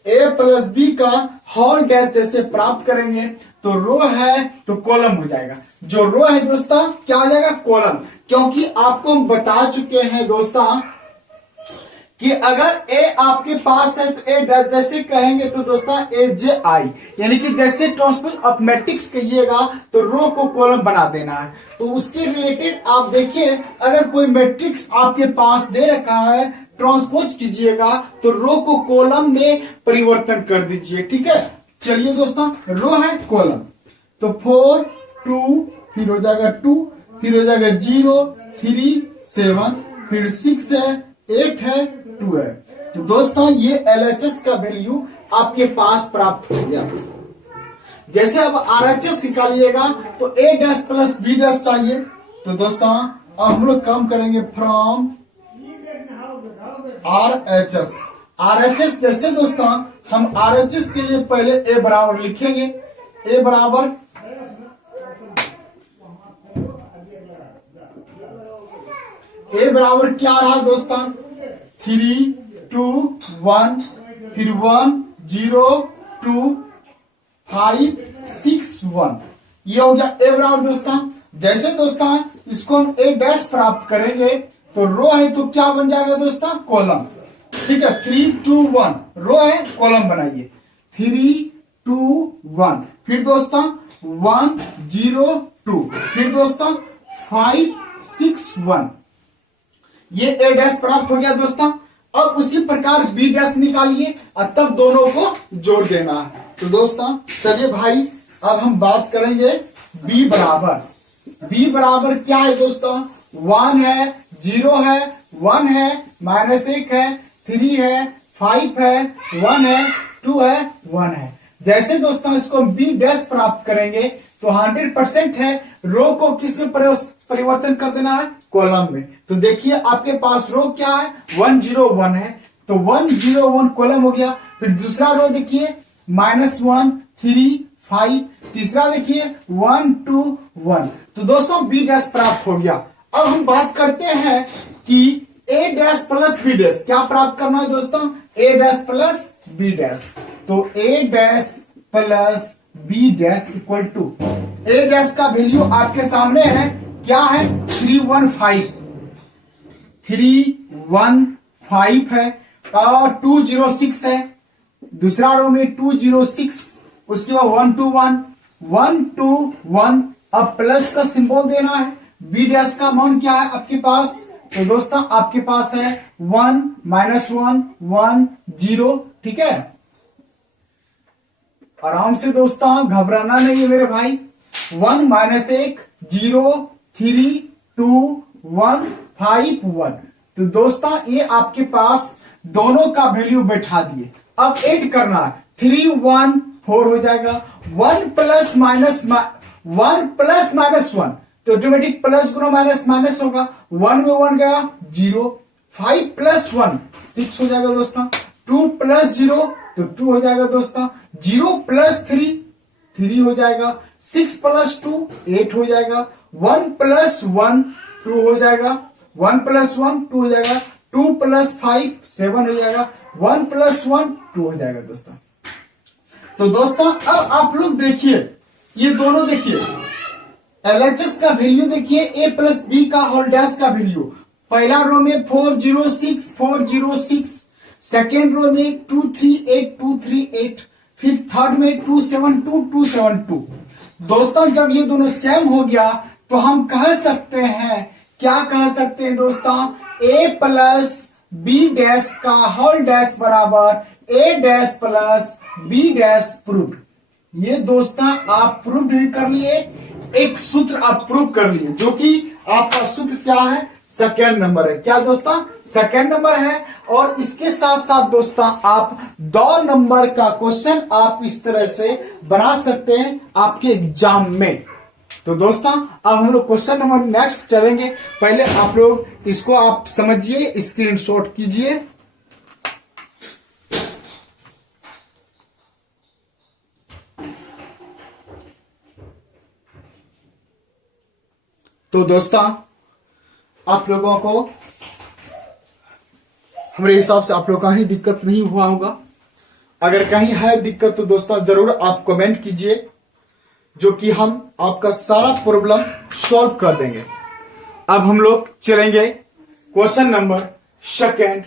a प्लस बी का होल डैश जैसे प्राप्त करेंगे तो रो है तो कॉलम हो जाएगा। जो रो है दोस्तों क्या हो जाएगा, कॉलम, क्योंकि आपको हम बता चुके हैं दोस्तों कि अगर ए आपके पास है तो ए डैश जैसे कहेंगे तो दोस्तों ए जे आई, यानी कि जैसे ट्रांसपोज ऑफ मैट्रिक्स कहिएगा तो रो को कॉलम बना देना है। तो उसके रिलेटेड आप देखिए, अगर कोई मैट्रिक्स आपके पास दे रखा है, ट्रांसपोज कीजिएगा तो रो को कॉलम में परिवर्तन कर दीजिए, ठीक है। चलिए दोस्तों, रो है कॉलम, तो 4 2 फिर हो जाएगा 2, फिर हो जाएगा 0 3 7, फिर 6 है 8 है 2 है। तो दोस्तों ये एलएचएस का वैल्यू आपके पास प्राप्त हो गया। जैसे अब आरएचएस निकालिएगा तो A dash plus B dash चाहिए। तो दोस्तों अब हम लोग काम करेंगे फ्रॉम आरएचएस। आरएचएस जैसे दोस्तों हम आरएचएस के लिए पहले ए बराबर लिखेंगे, ए बराबर क्या रहा दोस्तों, 3 2 1, फिर 1 0 2 5 6 1, ये हो गया ए बराबर दोस्तों। जैसे दोस्तों इसको हम ए डैश प्राप्त करेंगे तो रो है तो क्या बन जाएगा दोस्तों, कॉलम, ठीक है। 3 2 1 रो है, कॉलम बनाइए, 3 2 1, फिर दोस्तों 1 0 2, फिर दोस्तों 5 6 1, ये ए डैश प्राप्त हो गया दोस्तों। अब उसी प्रकार बी डैश निकालिए और तब दोनों को जोड़ देना है। तो दोस्तों चलिए भाई अब हम बात करेंगे बी बराबर क्या है दोस्तों, 1 है 0 है 1 है -1 है 3 है 5 है 1 है 2 है 1 है। जैसे दोस्तों इसको हम बी डैश प्राप्त करेंगे तो 100% है, रो को किस में परिवर्तन कर देना है, कॉलम में। तो देखिए आपके पास रो क्या है, 1 0 1 है, तो 1 0 1 कॉलम हो गया। फिर दूसरा रो देखिए -1 3 5। तीसरा देखिए 1 2 1। तो दोस्तों बी डैश प्राप्त हो गया। अब हम बात करते हैं कि A dash plus B dash क्या प्राप्त करना है दोस्तों, A dash plus B dash. तो A dash plus B dash equal to A dash का वैल्यू आपके सामने है, क्या है 315 है और 206 है। दूसरा रो में 206, उसके बाद 121 121। अब प्लस का सिंबल देना है। बी डैश का मान क्या है आपके पास, तो दोस्तों आपके पास है 1 -1 1 0। ठीक है, आराम से दोस्तों, घबराना नहीं है मेरे भाई। 1 -1 0 3 2 1 5 1। तो दोस्तों ये आपके पास दोनों का वैल्यू बैठा दिए। अब ऐड करना है, 3 1 4 हो जाएगा। 1 प्लस माइनस 1 तो ऑटोमेटिक प्लस गुना माइनस माइनस होगा। 1 में 1 गया 0। 5 + 1 6 हो जाएगा दोस्तों। 2 + 0 तो 2 हो जाएगा दोस्तों। 0 + 3 3 हो जाएगा। 6 + 2 8 हो जाएगा। 1 + 1 2 हो जाएगा। 1 + 1 2 हो जाएगा। 2 + 5 7 हो जाएगा। 1 + 1 2 हो जाएगा दोस्तों। तो दोस्तों अब आप लोग देखिए, ये दोनों देखिए, LHS का वैल्यू देखिए, a + b का होल डैश का वैल्यू। पहला रो में 406 406, सेकेंड रो में 238 238, फिर थर्ड में 272 272। दोस्तों जब ये दोनों सेम हो गया तो हम कह सकते हैं, क्या कह सकते हैं दोस्तों, a + b डैश का होल डैश बराबर a dash + b dash proved. ये दोस्तों आप प्रूव कर लिए, एक सूत्र आप प्रूव कर लिए, जो कि आपका सूत्र क्या है, सेकेंड नंबर है। क्या दोस्तों, सेकेंड नंबर है। और इसके साथ साथ दोस्तों आप 2 नंबर का क्वेश्चन आप इस तरह से बना सकते हैं आपके एग्जाम में। तो दोस्तों अब हम लोग क्वेश्चन नंबर नेक्स्ट चलेंगे। पहले आप लोग इसको आप समझिए, स्क्रीनशॉट कीजिए। तो दोस्तों आप लोगों को हमारे हिसाब से आप लोग का ही दिक्कत नहीं हुआ होगा। अगर कहीं है दिक्कत तो दोस्तों जरूर आप कमेंट कीजिए, जो कि हम आपका सारा प्रॉब्लम सॉल्व कर देंगे। अब हम लोग चलेंगे क्वेश्चन नंबर सेकेंड,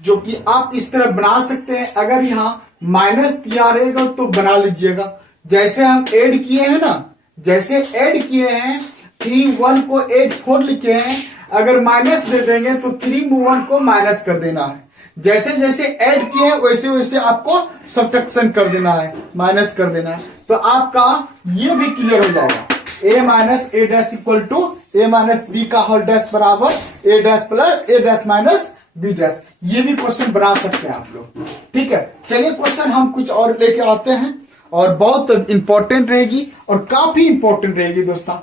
जो कि आप इस तरह बना सकते हैं। अगर यहां माइनस किया रहेगा तो बना लीजिएगा, जैसे हम ऐड किए हैं ना, जैसे ऐड किए हैं 3 1 को 8 4 लिखे हैं। अगर माइनस दे देंगे तो 3 में 1 को माइनस कर देना है। जैसे जैसे ऐड किए हैं वैसे वैसे आपको सब्ट्रैक्शन कर देना है, माइनस कर देना है। तो आपका ये भी क्लियर हो जाएगा। a - a dash equal to a - b का होल डैश बराबर a dash + a dash - b dash. ये भी क्वेश्चन बना सकते हैं आप लोग। ठीक है, चलिए क्वेश्चन हम कुछ और लेके आते हैं, और बहुत इंपॉर्टेंट रहेगी और काफी इंपॉर्टेंट रहेगी दोस्तों।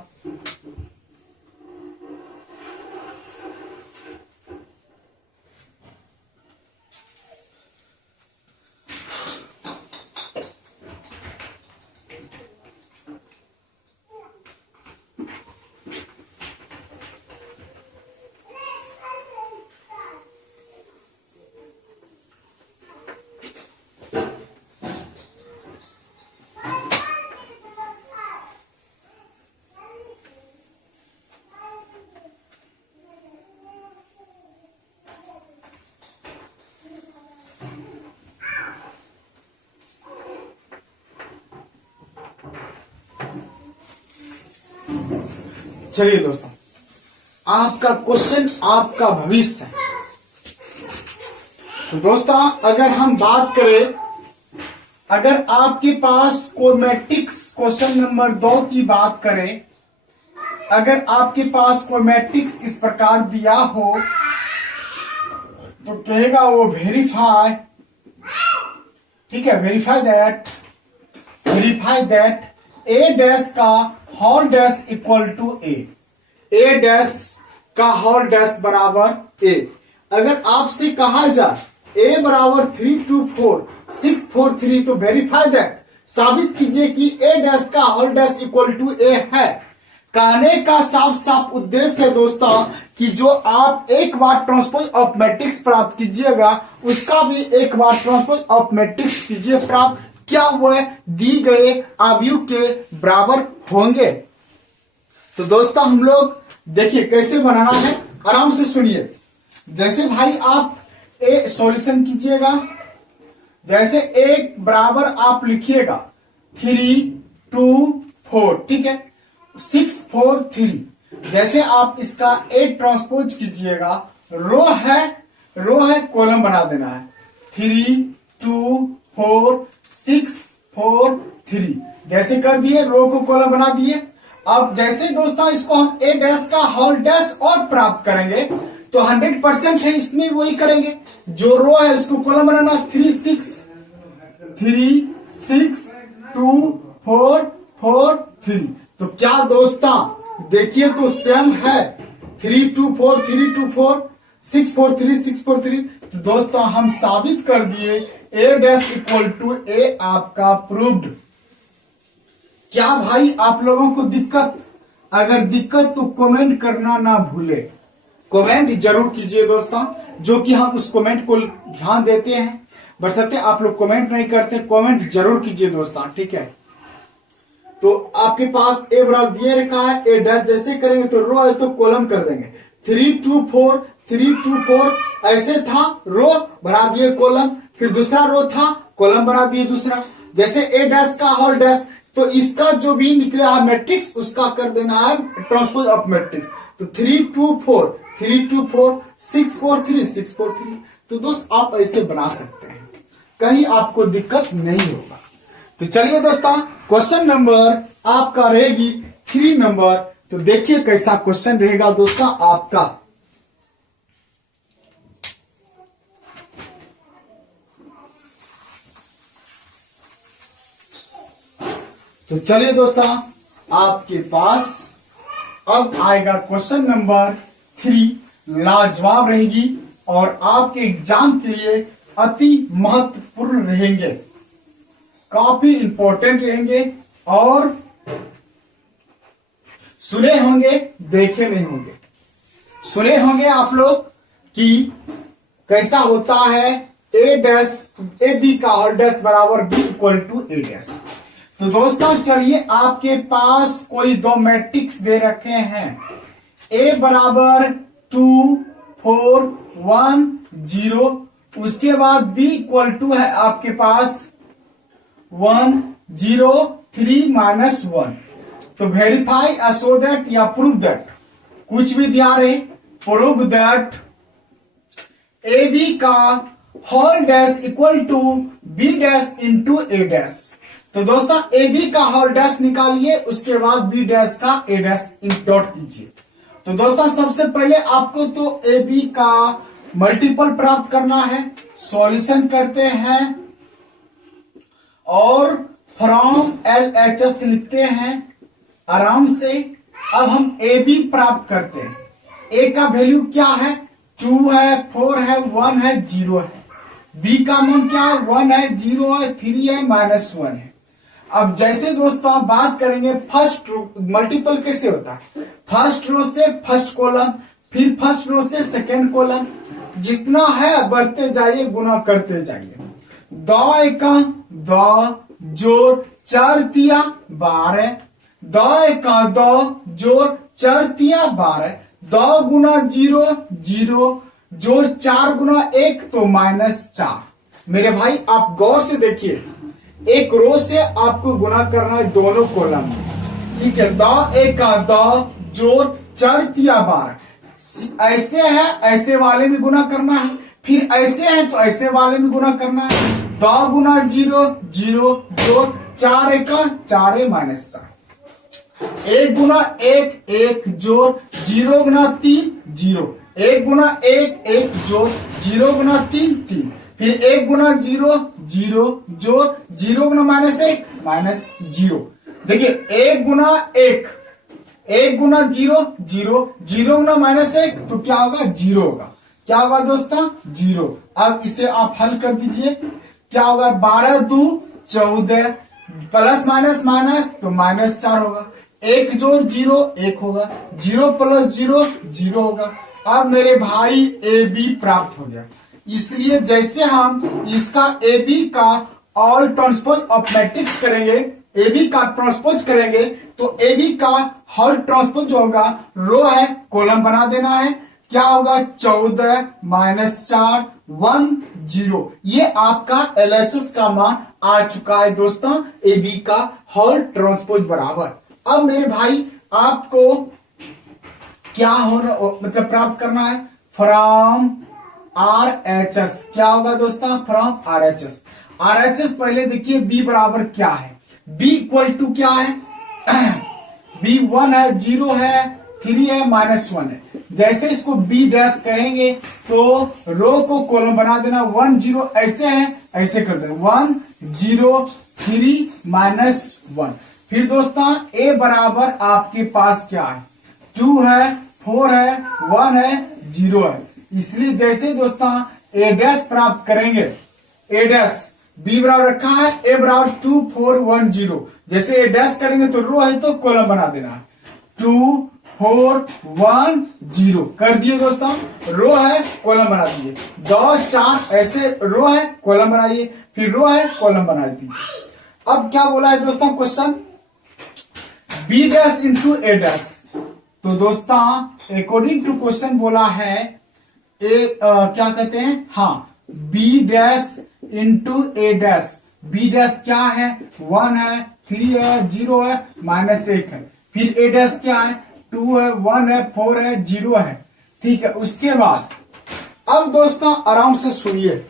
चलिए दोस्तों, आपका क्वेश्चन आपका भविष्य है। तो दोस्तों अगर हम बात करें, अगर आपके पास कोई मैट्रिक्स क्वेश्चन नंबर 2 की बात करें, अगर आपके पास कोई मैट्रिक्स इस प्रकार दिया हो तो कहेगा वो वेरीफाई, ठीक है, वेरीफाई दैट a डैश का whole dash equal to a dash का होल डैश बराबर a। अगर आपसे कहा जाए a बराबर 3 2 4 6 4 3, तो वेरीफाई दैट साबित कीजिए कि ए डैश का होल डैश इक्वल टू ए है। कहने का साफ साफ उद्देश्य है दोस्तों कि जो आप एक बार ट्रांसपोज ऑफ मैट्रिक्स प्राप्त कीजिएगा उसका भी एक बार ट्रांसपोज ऑफ मैट्रिक्स कीजिए प्राप्त, क्या वह दी गए अवयव के बराबर होंगे। तो दोस्तों हम लोग देखिए कैसे बनाना है, आराम से सुनिए। जैसे भाई आप ए सॉल्यूशन कीजिएगा, जैसे एक बराबर आप लिखिएगा 3 2 4, ठीक है, 6 4 3। जैसे आप इसका ए ट्रांसपोज कीजिएगा, रो है कॉलम बना देना है 3 2 4 6 4 3। जैसे कर दिए, रो को कॉलम बना दिए। अब जैसे दोस्तों इसको हम ए डैश का होल डैश और प्राप्त करेंगे तो 100% है, इसमें वही करेंगे। जो रो है उसको कॉलम बनाना 3 6 2 4 4 3। तो क्या दोस्तों देखिए तो सेम है, 3 2 4 3 2 4 6 4 3 6 4 3। तो दोस्तों हम साबित कर दिए ए डैश इक्वल टू ए आपका प्रूव्ड। क्या भाई आप लोगों को दिक्कत? अगर दिक्कत तो कमेंट करना ना भूले, कमेंट जरूर कीजिए दोस्तों, जो कि हम उस कमेंट को ध्यान देते हैं। बशर्ते आप लोग कमेंट नहीं करते, कमेंट जरूर कीजिए दोस्तों, ठीक है। तो आपके पास ए बराबर दिए रखा है, ए डैश जैसे करेंगे तो रो है तो कॉलम कर देंगे 3 2 4 3 2 4। ऐसे था, रो बना दिए कॉलम, फिर दूसरा रो था, कॉलम बना दिए दूसरा। जैसे ए डैश का होल डैश, तो इसका जो भी निकला है मैट्रिक्स उसका कर देना है ट्रांसपोज ऑफ मैट्रिक्स। तो 3 2 4 3 2 4 6 4 3 6 4 3। तो दोस्त आप ऐसे बना सकते हैं, कहीं आपको दिक्कत नहीं होगा। तो चलिए दोस्तों क्वेश्चन नंबर आपका रहेगी 3 नंबर। तो देखिए कैसा क्वेश्चन रहेगा दोस्तों आपका। तो चलिए दोस्तों आपके पास अब आएगा क्वेश्चन नंबर 3, लाजवाब रहेगी और आपके एग्जाम के लिए अति महत्वपूर्ण रहेंगे, काफी इंपॉर्टेंट रहेंगे और सुने होंगे, देखे नहीं होंगे। सुने होंगे आप लोग कि कैसा होता है ए डैश ए बी का होल डैश बराबर B equal to A dash. तो दोस्तों चलिए आपके पास कोई दो मैट्रिक्स दे रखे हैं, ए बराबर 2 4 1 0, उसके बाद बी इक्वल टू है आपके पास 1 0 3 -1। तो वेरीफाई शो दैट या प्रूव दैट, कुछ भी दिया रहे, प्रूव दैट ए बी का whole dash equal to B dash into A dash. तो दोस्तों ए बी का होल डैश निकालिए, उसके बाद बी डैश का ए डैश डॉट कीजिए। तो दोस्तों सबसे पहले आपको तो ए बी का मल्टीपल प्राप्त करना है, सॉल्यूशन करते हैं और फ्रॉम LHS लिखते हैं आराम से। अब हम ए बी प्राप्त करते हैं। ए का वैल्यू क्या है, 2 है 4 है 1 है 0 है। बी का मान क्या है, 1 है 0 है 3 है -1 है। अब जैसे दोस्तों बात करेंगे फर्स्ट रो, मल्टीपल कैसे होता है, फर्स्ट रो से फर्स्ट कॉलम, फिर फर्स्ट रो से सेकेंड कॉलम, जितना है बढ़ते जाइए, गुना करते जाइए। 2 एका 2 जोड़ 4 तिया 12, 2 एका 2 जोड़ 4 तिया 12, 2 गुना 0 0 जोड़ 4 गुना 1 तो -4। मेरे भाई आप गौर से देखिए, एक रो से आपको गुना करना है दोनों कॉलम में, ठीक है। 2 एका 2 जोड़ 4 तिया 12, ऐसे है ऐसे वाले में गुना करना है, फिर ऐसे है तो ऐसे वाले में गुना करना है। 2 गुना 0 0 जोड़ 4 एका 4 -4, 1 गुना 1 1 जोड़ 0 गुना 3 0, 1 गुना 1 1 जोड़ 0 गुना 3 3, फिर 1 गुना 0 0 जोड़ 0 गुना -1 -0। देखिए 1 गुना 1 1 गुना 0 0 0 गुना -1 तो क्या होगा, 0 होगा। क्या होगा दोस्तों, 0। अब इसे आप हल कर दीजिए, क्या होगा, 12 2 14 प्लस माइनस माइनस तो -4 होगा, 1 जोड़ 0 1 होगा, 0 प्लस 0 0 होगा। अब मेरे भाई ए बी प्राप्त हो गया। इसलिए जैसे हम इसका ए बी का ऑल ट्रांसपोज ऑफ मैट्रिक्स करेंगे, ए बी का ट्रांसपोज करेंगे, तो ए बी का हॉल ट्रांसपोज जो होगा रो है कॉलम बना देना है। क्या होगा 14 -4 1 0। ये आपका LHS का मान आ चुका है दोस्तों, ए बी का हॉल ट्रांसपोज बराबर। अब मेरे भाई आपको क्या होना मतलब प्राप्त करना है फ्रॉम RHS। क्या होगा दोस्तों फ्रॉम RHS। RHS पहले देखिए b बराबर क्या है, b इक्वल टू क्या है b 1 है 0 है 3 है -1 है। जैसे इसको b डैश करेंगे तो रो को कॉलम बना देना, 1 0 ऐसे है ऐसे कर देना 1 0 3 -1। फिर दोस्तों a बराबर आपके पास क्या है 2 है 4 है 1 है 0 है। इसलिए जैसे दोस्तों a डैश प्राप्त करेंगे, a डैश b बराबर रखा है a बराबर 2 4 1 0। जैसे a डैश करेंगे तो रो है तो कॉलम बना देना है 2 4 1 0 कर दिए दोस्तों, रो है कॉलम बना दिए। 2 4 ऐसे रो है कॉलम बनाइए, फिर रो है कॉलम बना दीजिए। अब क्या बोला है दोस्तों question b dash into a dash. तो दोस्तों अकॉर्डिंग टू क्वेश्चन बोला है क्या कहते हैं हाँ b dash into a dash. b dash क्या है 1 है 3 है 0 है -1 है। फिर a डैश क्या है 2 है 1 है 4 है 0 है। ठीक है, उसके बाद अब दोस्तों आराम से सुनिए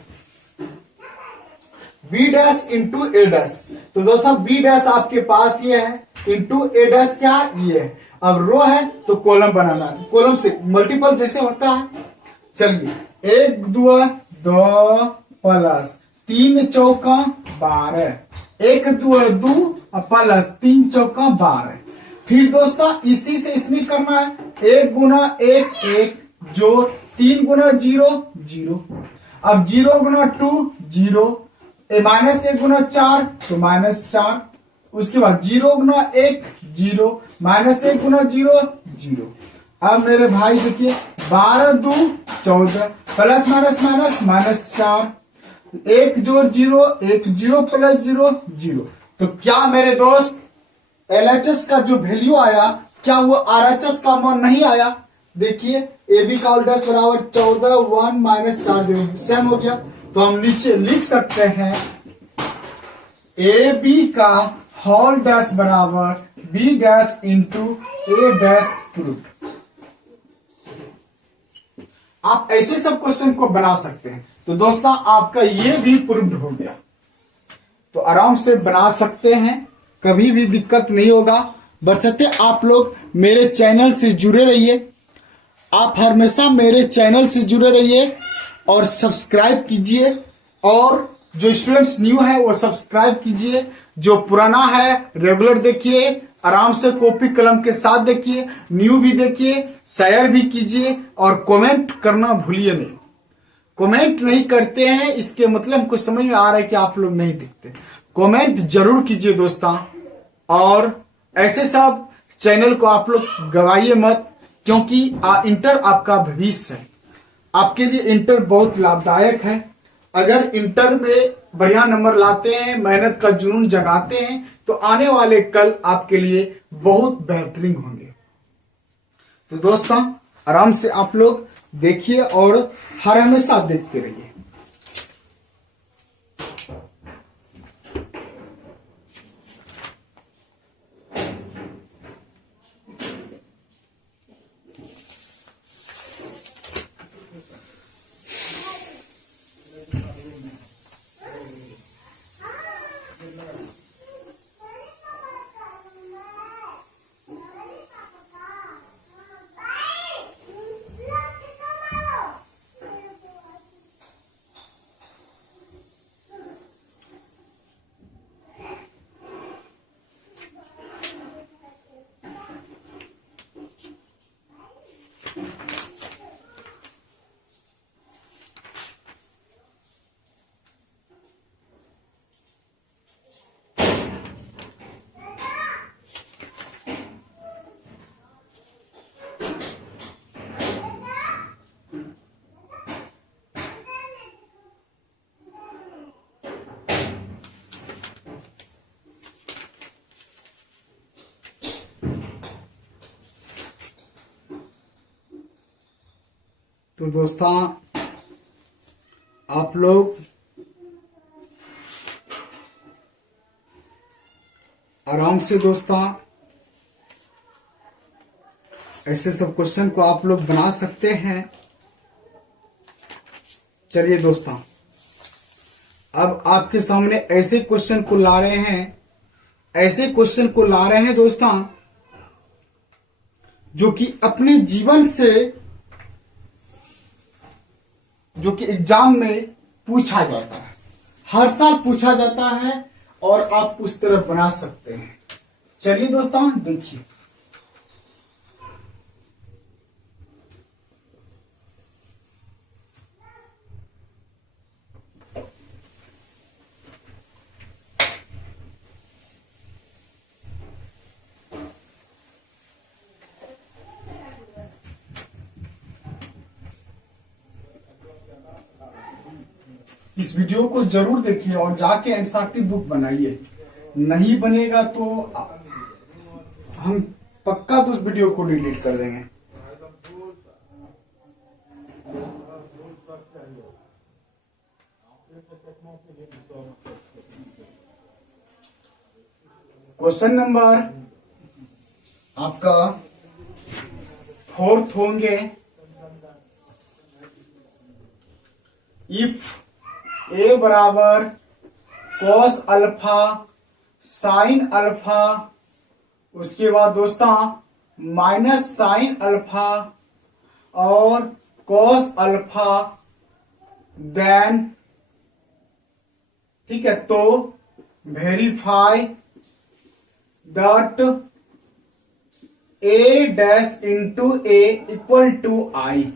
b dash into a dash. तो दोस्तों b डैश आपके पास ये है इंटू a डैश क्या है ये है। अब रो है तो कॉलम बनाना है, कॉलम से मल्टीपल जैसे होता है। चलिए 1 2 2 प्लस 3 चौका 12, 1 2 2 प्लस 3 चौका 12। फिर दोस्तों इसी से इसमें करना है 1 गुना 1 1 जोड़ 3 गुना 0 0। अब 0 गुना 2 0, -1 गुना 4 तो -4। उसके बाद 0 गुना 1 0, -1 गुना 0 0। अब मेरे भाई देखिए 12 2 14 प्लस माइनस माइनस -4, 1 जोड़ 0 1 0 प्लस 0 0। तो क्या मेरे दोस्त LHS का जो वैल्यू आया क्या वो RHS का मान नहीं आया। देखिए ए बी का होल डैश बराबर 14 1 -4 सेम हो गया। तो हम नीचे लिख सकते हैं ए बी का होल डैश बराबर b dash into a dash proof. आप ऐसे सब क्वेश्चन को बना सकते हैं। तो दोस्तों आपका ये भी प्रूव्ड हो गया, तो आराम से बना सकते हैं, कभी भी दिक्कत नहीं होगा। बशर्ते आप लोग मेरे चैनल से जुड़े रहिए। आप हमेशा मेरे चैनल से जुड़े रहिए और सब्सक्राइब कीजिए। और जो स्टूडेंट्स न्यू है वो सब्सक्राइब कीजिए, जो पुराना है रेगुलर देखिए, आराम से कॉपी कलम के साथ देखिए, न्यू भी देखिए, शेयर भी कीजिए और कमेंट करना भूलिए नहीं। कमेंट नहीं करते हैं इसके मतलब हमको समझ में आ रहा है कि आप लोग नहीं दिखते। कमेंट जरूर कीजिए दोस्तों। और ऐसे सब चैनल को आप लोग गवाइए मत, क्योंकि इंटर आपका भविष्य है। आपके लिए इंटर बहुत लाभदायक है। अगर इंटर में बढ़िया नंबर लाते हैं, मेहनत का जुनून जगाते हैं, तो आने वाले कल आपके लिए बहुत बेहतरीन होंगे। तो दोस्तों आराम से आप लोग देखिए और हर हमेशा देखते रहिए। तो दोस्तों आप लोग आराम से दोस्तों ऐसे सब क्वेश्चन को आप लोग बना सकते हैं। चलिए दोस्तों, अब आपके सामने ऐसे क्वेश्चन को ला रहे हैं दोस्तों जो कि अपने जीवन से, जो कि एग्जाम में पूछा जाता है, हर साल पूछा जाता है और आप उस तरह बना सकते हैं। चलिए दोस्तों देखिए, इस वीडियो को जरूर देखिए और जाके एनसीईआरटी बुक बनाइए। नहीं बनेगा तो हम पक्का तो उस वीडियो को डिलीट कर देंगे। क्वेश्चन नंबर आपका 4 होंगे। इफ ए बराबर कॉस अल्फा साइन अल्फा, उसके बाद दोस्तों माइनस साइन अल्फा और कॉस अल्फा, देन ठीक है, तो verify that A dash into A equal to I.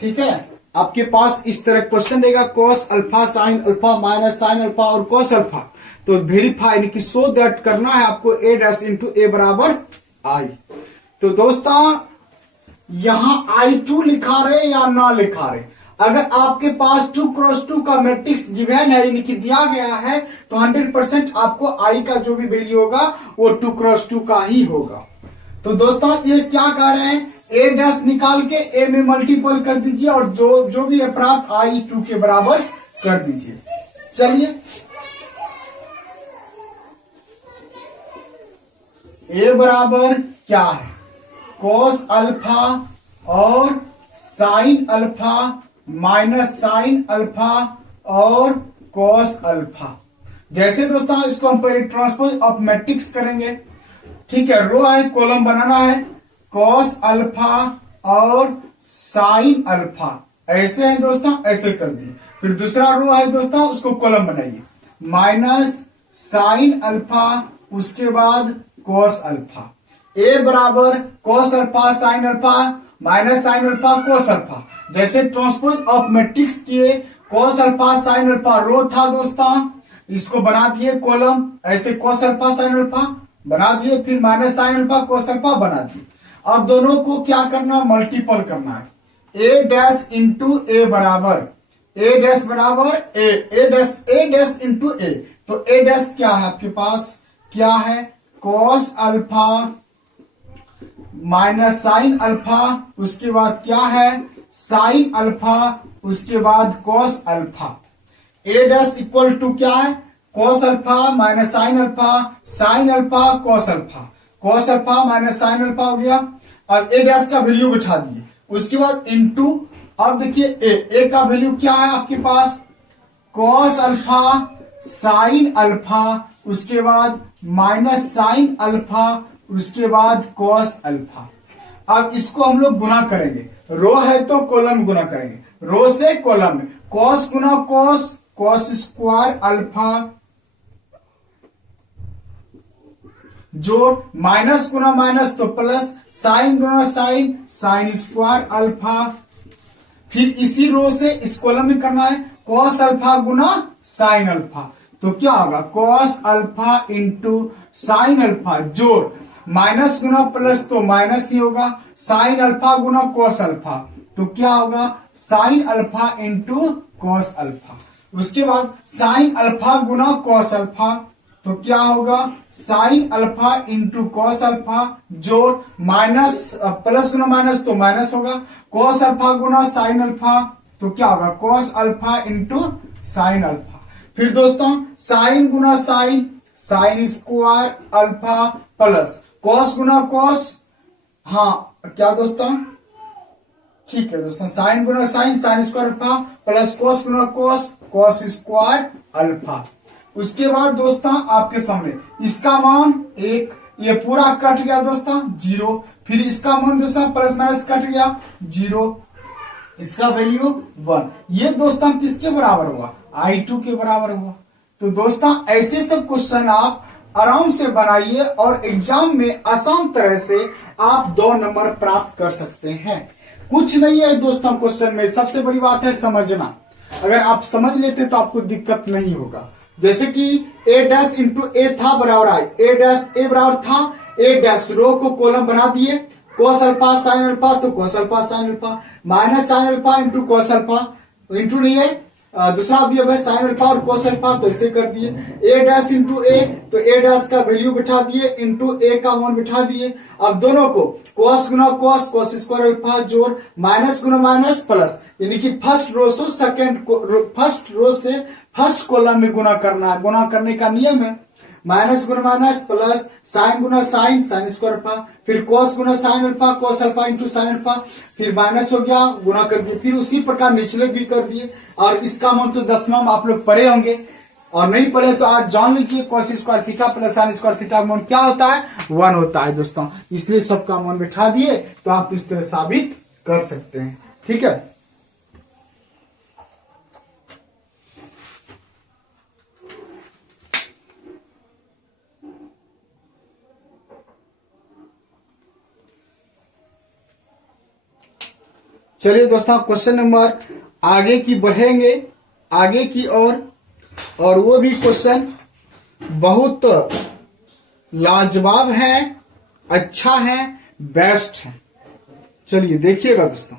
ठीक है, आपके पास इस तरह क्वेश्चन रहेगा, cos alpha sine alpha minus sine alpha और कॉस अल्फा, तो वेरीफाई यानी कि शो दैट करना है आपको ए डैश इंटू ए बराबर आई। तो दोस्तों यहां I2 लिखा रहे या ना लिखा रहे, अगर आपके पास 2 क्रॉस 2 का मैट्रिक्स गिवन है यानी कि दिया गया है तो 100% आपको आई का जो भी वैल्यू होगा वो 2 क्रॉस 2 का ही होगा। तो दोस्तों ये क्या कह रहे हैं, ए डैश निकाल के ए में मल्टीपल कर दीजिए और जो भी है प्राप्त I2 के बराबर कर दीजिए। चलिए ए बराबर क्या है, कॉस अल्फा और sign alpha minus sine alpha और कॉस अल्फा। जैसे दोस्तों इसको हम पहले ट्रांसपोज ऑफ मैट्रिक्स करेंगे। ठीक है, रो है, कॉलम बनाना है, कॉस अल्फा और साइन अल्फा, ऐसे है दोस्तों, ऐसे कर दिए। फिर दूसरा रो है दोस्तों, उसको कॉलम बनाइए, माइनस साइन अल्फा, उसके बाद कॉस अल्फा। ए बराबर cos alpha sine alpha minus sine alpha cos alpha. जैसे ट्रांसपोज ऑफ मैट्रिक्स किए, cos alpha sine alpha row था दोस्तों, इसको बना दिए कॉलम, ऐसे कॉस अल्फा साइन अल्फा बना दिए, फिर minus sine alpha cos alpha बना दिए। अब दोनों को क्या करना है, मल्टीपल करना है। ए डैश इंटू ए बराबर ए डैश बराबर ए डैश इंटू ए, तो ए डैश क्या है आपके पास, क्या है, cos alpha minus sine alpha, उसके बाद क्या है साइन अल्फा, उसके बाद cos alpha. A dash equal to क्या है, cos alpha minus sine alpha sine alpha cos alpha, cos alpha minus sine alpha हो गया। अब ए डैश का वैल्यू बिठा दिए, उसके बाद इनटू, अब देखिए ए का वैल्यू क्या है आपके पास, कॉस अल्फा साइन अल्फा, उसके बाद माइनस साइन अल्फा, उसके बाद कॉस अल्फा। अब इसको हम लोग गुना करेंगे, रो है तो कॉलम गुना करेंगे, रो से कॉलम में, कॉस गुना कॉस, कॉस स्क्वायर अल्फा, जोड़, माइनस गुना माइनस तो प्लस, साइन गुना साइन, साइन स्क्वायर अल्फा। फिर इसी रो से इस कॉलम में करना है, कॉस अल्फा गुना साइन अल्फा, तो क्या होगा, cos alpha into sine alpha, जोड़, माइनस गुना प्लस तो माइनस ही होगा, साइन अल्फा गुना कॉस अल्फा, तो क्या होगा, sine alpha into cos alpha. उसके बाद साइन अल्फा गुना कॉस अल्फा, तो क्या होगा, sine alpha into cos alpha जोड़ माइनस प्लस गुना माइनस तो माइनस होगा, कॉस अल्फा गुना साइन अल्फा तो क्या होगा, cos alpha into sine alpha. फिर दोस्तों साइन गुना sine, sine square alpha plus cos गुना कॉस, हाँ क्या दोस्तों, ठीक है दोस्तों, साइन गुना sine, sine square alpha plus cos गुना कॉस, कॉस स्क्वायर अल्फा। उसके बाद दोस्तों आपके सामने इसका मान 1, ये पूरा कट गया दोस्तों 0, फिर इसका मान दोस्तों प्लस माइनस कट गया 0, इसका वैल्यू 1। ये दोस्तों किसके बराबर हुआ, I2 के बराबर हुआ। तो दोस्तों ऐसे सब क्वेश्चन आप आराम से बनाइए और एग्जाम में आसान तरह से आप 2 नंबर प्राप्त कर सकते हैं। कुछ नहीं है दोस्तों क्वेश्चन में, सबसे बड़ी बात है समझना। अगर आप समझ लेते तो आपको दिक्कत नहीं होगा। जैसे कि ए डैश इंटू ए था बराबर आई, ए डैश ए बराबर था ए डैश, रो को कॉलम बना दिए, कोस अल्फा साइन अल्फा तो cos alpha sine alpha, minus sine alpha into cos alpha, into नहीं है दूसरा अवयव है साइन अल्फा और कोस अल्फा तो इसे कर दिए, ए डैश इंटू ए तो ए डैश का वैल्यू बिठा दिए इंटू ए का मान बिठा दिए। अब दोनों को कोस गुना कोस, कोस स्क्वायर अल्फा जोड़ माइनस गुना माइनस प्लस, यानी कि फर्स्ट रो से फर्स्ट रो से फर्स्ट कॉलम में गुना करना है, गुना करने का नियम है, माइनस गुना माइनस प्लस साइन गुना साइन, साइन स्क्वायर अल्फा, फिर कॉस गुना sine alpha, cos alpha into sine alpha, फिर माइनस हो गया गुना कर दिए, फिर उसी प्रकार निचले भी कर दिए। और इसका मान तो 10वां आप लोग पढ़े होंगे, और नहीं पढ़े तो आज जान लीजिए cos square theta plus sine square theta का मान क्या होता है, 1 होता है दोस्तों। इसलिए सबका मान बिठा दिए तो आप इस तरह साबित कर सकते हैं, ठीक है। चलिए दोस्तों क्वेश्चन नंबर आगे की बढ़ेंगे, आगे की और वो भी क्वेश्चन बहुत लाजवाब है, अच्छा है, बेस्ट है। चलिए देखिएगा दोस्तों।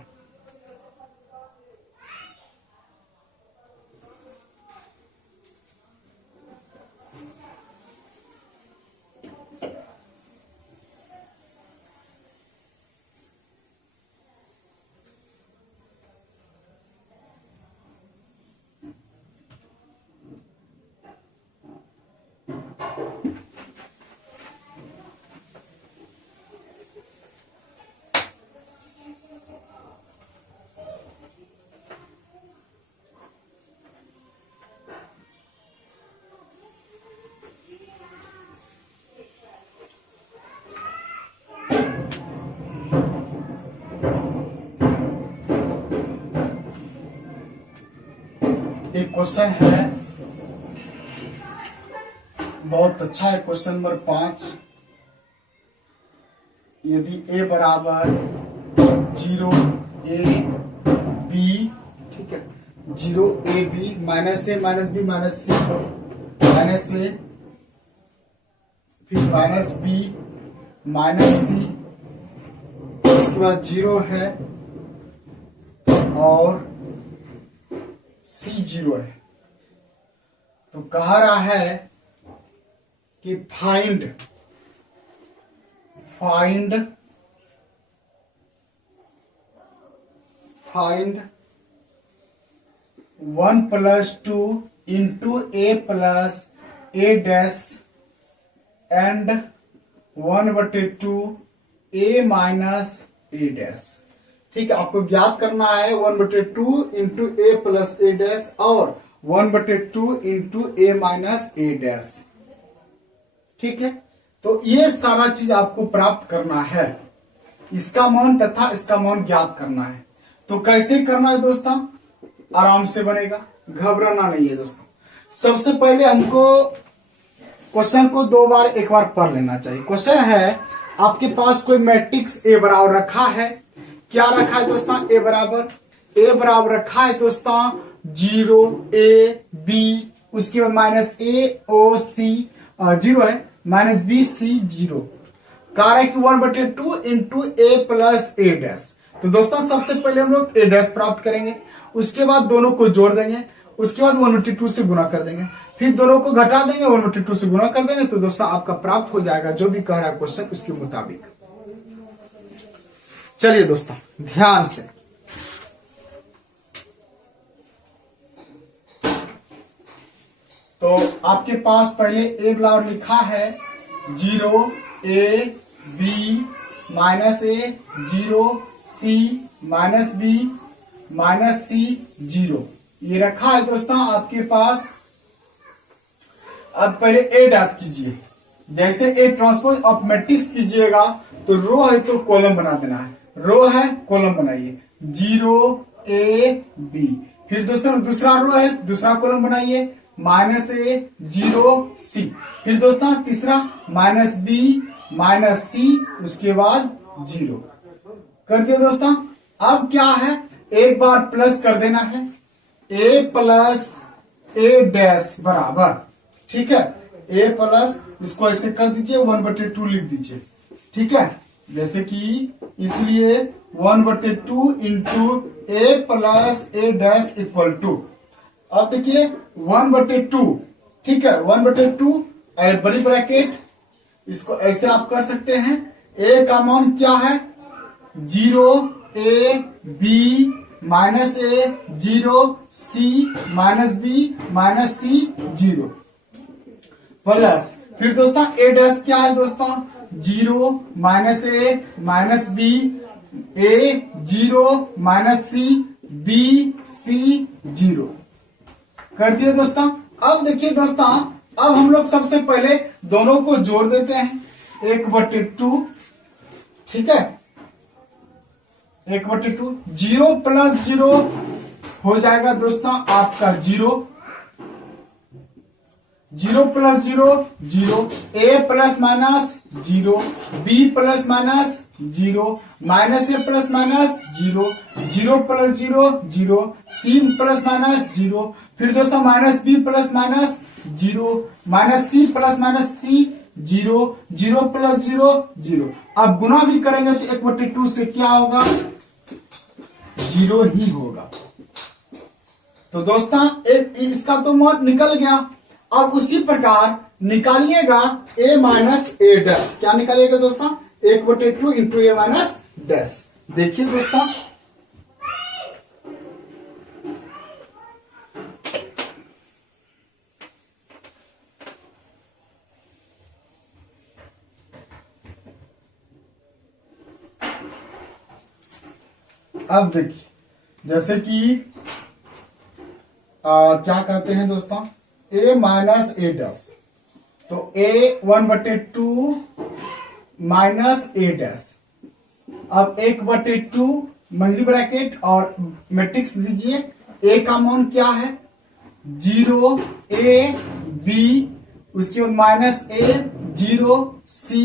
एक क्वेश्चन है बहुत अच्छा है, क्वेश्चन नंबर 5। यदि ए बराबर 0 ए बी, ठीक है, 0 A B minus A minus B minus C minus A, फिर माइनस बी माइनस सी, उसके बाद 0 है और सी 0 है, तो कह रहा है कि find 1 + 2 into A plus A dash and 1/2 A minus A dash. ठीक है, आपको ज्ञात करना है 1/2 into A plus A dash और 1/2 इंटू ए माइनस ए डैश। ठीक है, तो ये सारा चीज आपको प्राप्त करना है, इसका मान तथा इसका मान ज्ञात करना है। तो कैसे करना है दोस्तों, आराम से बनेगा, घबराना नहीं है दोस्तों। सबसे पहले हमको क्वेश्चन को एक बार पढ़ लेना चाहिए। क्वेश्चन है आपके पास कोई मैट्रिक्स ए बराबर रखा है, क्या रखा है दोस्तों, ए बराबर रखा है दोस्तों 0 ए बी, उसके बाद माइनस ए ओ सी 0 है, माइनस बी सी 0, कह रहा है कि 1/2 into A plus A dash. तो दोस्तों सबसे पहले हम लोग ए डैश प्राप्त करेंगे, उसके बाद दोनों को जोड़ देंगे, उसके बाद 1/2 से गुना कर देंगे, फिर दोनों को घटा देंगे, 1/2 से गुना कर देंगे, तो दोस्तों आपका प्राप्त हो जाएगा जो भी कह रहा है क्वेश्चन उसके मुताबिक। चलिए दोस्तों ध्यान से, तो आपके पास पहले ए ब्लावर लिखा है 0 a b minus A 0 c minus B minus C 0 ये रखा है दोस्तों आपके पास। अब पहले ए डैश कीजिए, जैसे ए ट्रांसपोज ऑफ मैट्रिक्स कीजिएगा तो रो है तो कॉलम बना देना है, रो है कॉलम बनाइए 0 a b, फिर दोस्तों दूसरा रो है दूसरा कॉलम बनाइए माइनस ए 0 c, फिर दोस्तों तीसरा माइनस बी माइनस सी, उसके बाद 0 कर दिया दोस्तों। अब क्या है, एक बार प्लस कर देना है, a प्लस ए डैश बराबर, ठीक है, a प्लस इसको ऐसे कर दीजिए 1/2 लिख दीजिए, ठीक है, जैसे कि इसलिए 1/2 into A plus A dash equal to, अब देखिए 1/2, ठीक है, 1/2 बड़ी ब्रैकेट, इसको ऐसे आप कर सकते हैं, ए का मान क्या है 0 a b minus A 0 c minus B minus C 0 plus, फिर दोस्तों ए डैश क्या है दोस्तों 0 minus A minus B A 0 minus C B C 0 कर दिए दोस्तों। अब देखिए दोस्तों, अब हम लोग सबसे पहले दोनों को जोड़ देते हैं 1/2, ठीक है, 1/2 0 प्लस 0 हो जाएगा दोस्तों आपका 0, 0 plus 0 0, a plus minus 0, b plus minus 0, minus A plus minus 0, 0 plus 0 0, c plus minus 0, फिर दोस्तों minus b plus minus 0, minus c plus minus c 0, 0 plus 0 0। अब गुना भी करेंगे तो 1/2 से क्या होगा 0 ही होगा। तो दोस्तों एक इसका तो मान निकल गया। अब उसी प्रकार निकालिएगा a माइनस ए डैश, क्या निकालिएगा दोस्तों 1/2 इंटू ए माइनस डैश। देखिए दोस्तों, अब देखिए जैसे कि क्या कहते हैं दोस्तों a माइनस ए डैश, तो a 1/2 माइनस ए डैश, अब 1/2 मंथली ब्रैकेट और मैट्रिक्स दीजिए, a का मान क्या है 0 a b, उसके बाद minus a 0 c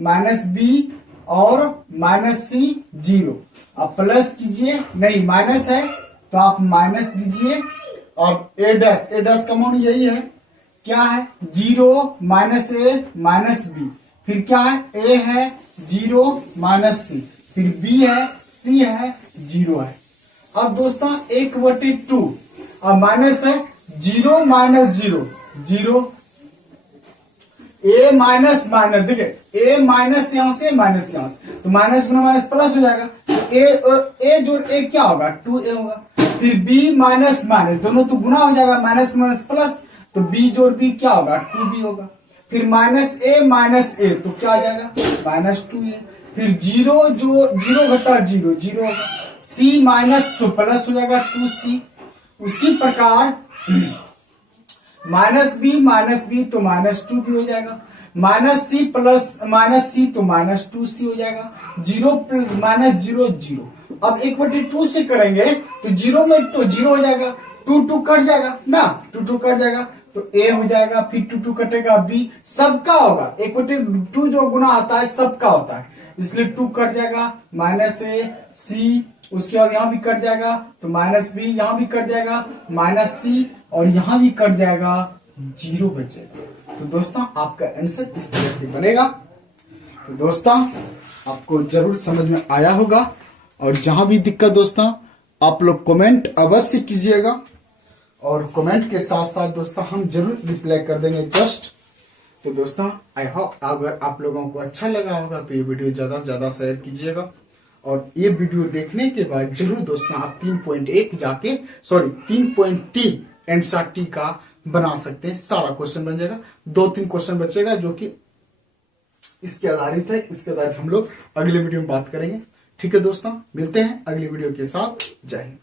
minus b और माइनस सी 0। अब प्लस कीजिए, नहीं माइनस है तो आप माइनस दीजिए। अब ए डैश का मान यही है, क्या है 0 माइनस ए माइनस बी, फिर क्या है ए है 0 माइनस सी, फिर बी है सी है 0 है। अब दोस्तों 1/2, अब माइनस है 0 माइनस 0 0, ए माइनस माइनस, देखिए ए माइनस यहां से माइनस यहां से, तो माइनस गुना माइनस प्लस हो जाएगा, तो ए जोड़ ए क्या होगा 2a होगा, फिर b माइनस माइनस दोनों तो गुना हो जाएगा, माइनस माइनस प्लस, तो b जोड़ b क्या होगा 2b होगा, फिर माइनस a माइनस a तो क्या आ जाएगा -2a, फिर 0 जो 0 घटा 0 0 होगा, c माइनस तो प्लस हो जाएगा 2c। उसी प्रकार माइनस बी तो -2 भी हो जाएगा, माइनस सी प्लस माइनस सी तो -2c हो जाएगा, 0 माइनस 0 0। अब 1/2 से करेंगे तो 0 में तो 0 हो जाएगा, 2 कट जाएगा ना, 2 कट जाएगा तो a हो जाएगा, फिर 2 कटेगा b, सबका होगा 1/2 जो गुना आता है सबका होता है, इसलिए 2 कट जाएगा, माइनस a c, उसके बाद यहां भी कट जाएगा तो माइनस b, यहां भी कट जाएगा माइनस c, और यहां भी कट जाएगा 0 बचेगा। तो दोस्तों आपका आंसर इस तरह से बनेगा। तो दोस्तों आपको जरूर समझ में आया होगा, और जहां भी दिक्कत दोस्तों आप लोग कमेंट अवश्य कीजिएगा, और कमेंट के साथ साथ दोस्तों हम जरूर रिप्लाई कर देंगे जस्ट। तो दोस्तों आई होप अगर आप लोगों को अच्छा लगा होगा तो ये वीडियो ज्यादा से ज्यादा शेयर कीजिएगा, और ये वीडियो देखने के बाद जरूर दोस्तों आप 3.1 जाके 3.3 एनसीईआरटी का बना सकते हैं। सारा क्वेश्चन बन जाएगा, 2-3 क्वेश्चन बचेगा जो कि इसके आधारित है। इसके आधारित हम लोग अगले वीडियो में बात करेंगे। ठीक है दोस्तों, मिलते हैं अगली वीडियो के साथ। जय हिंद।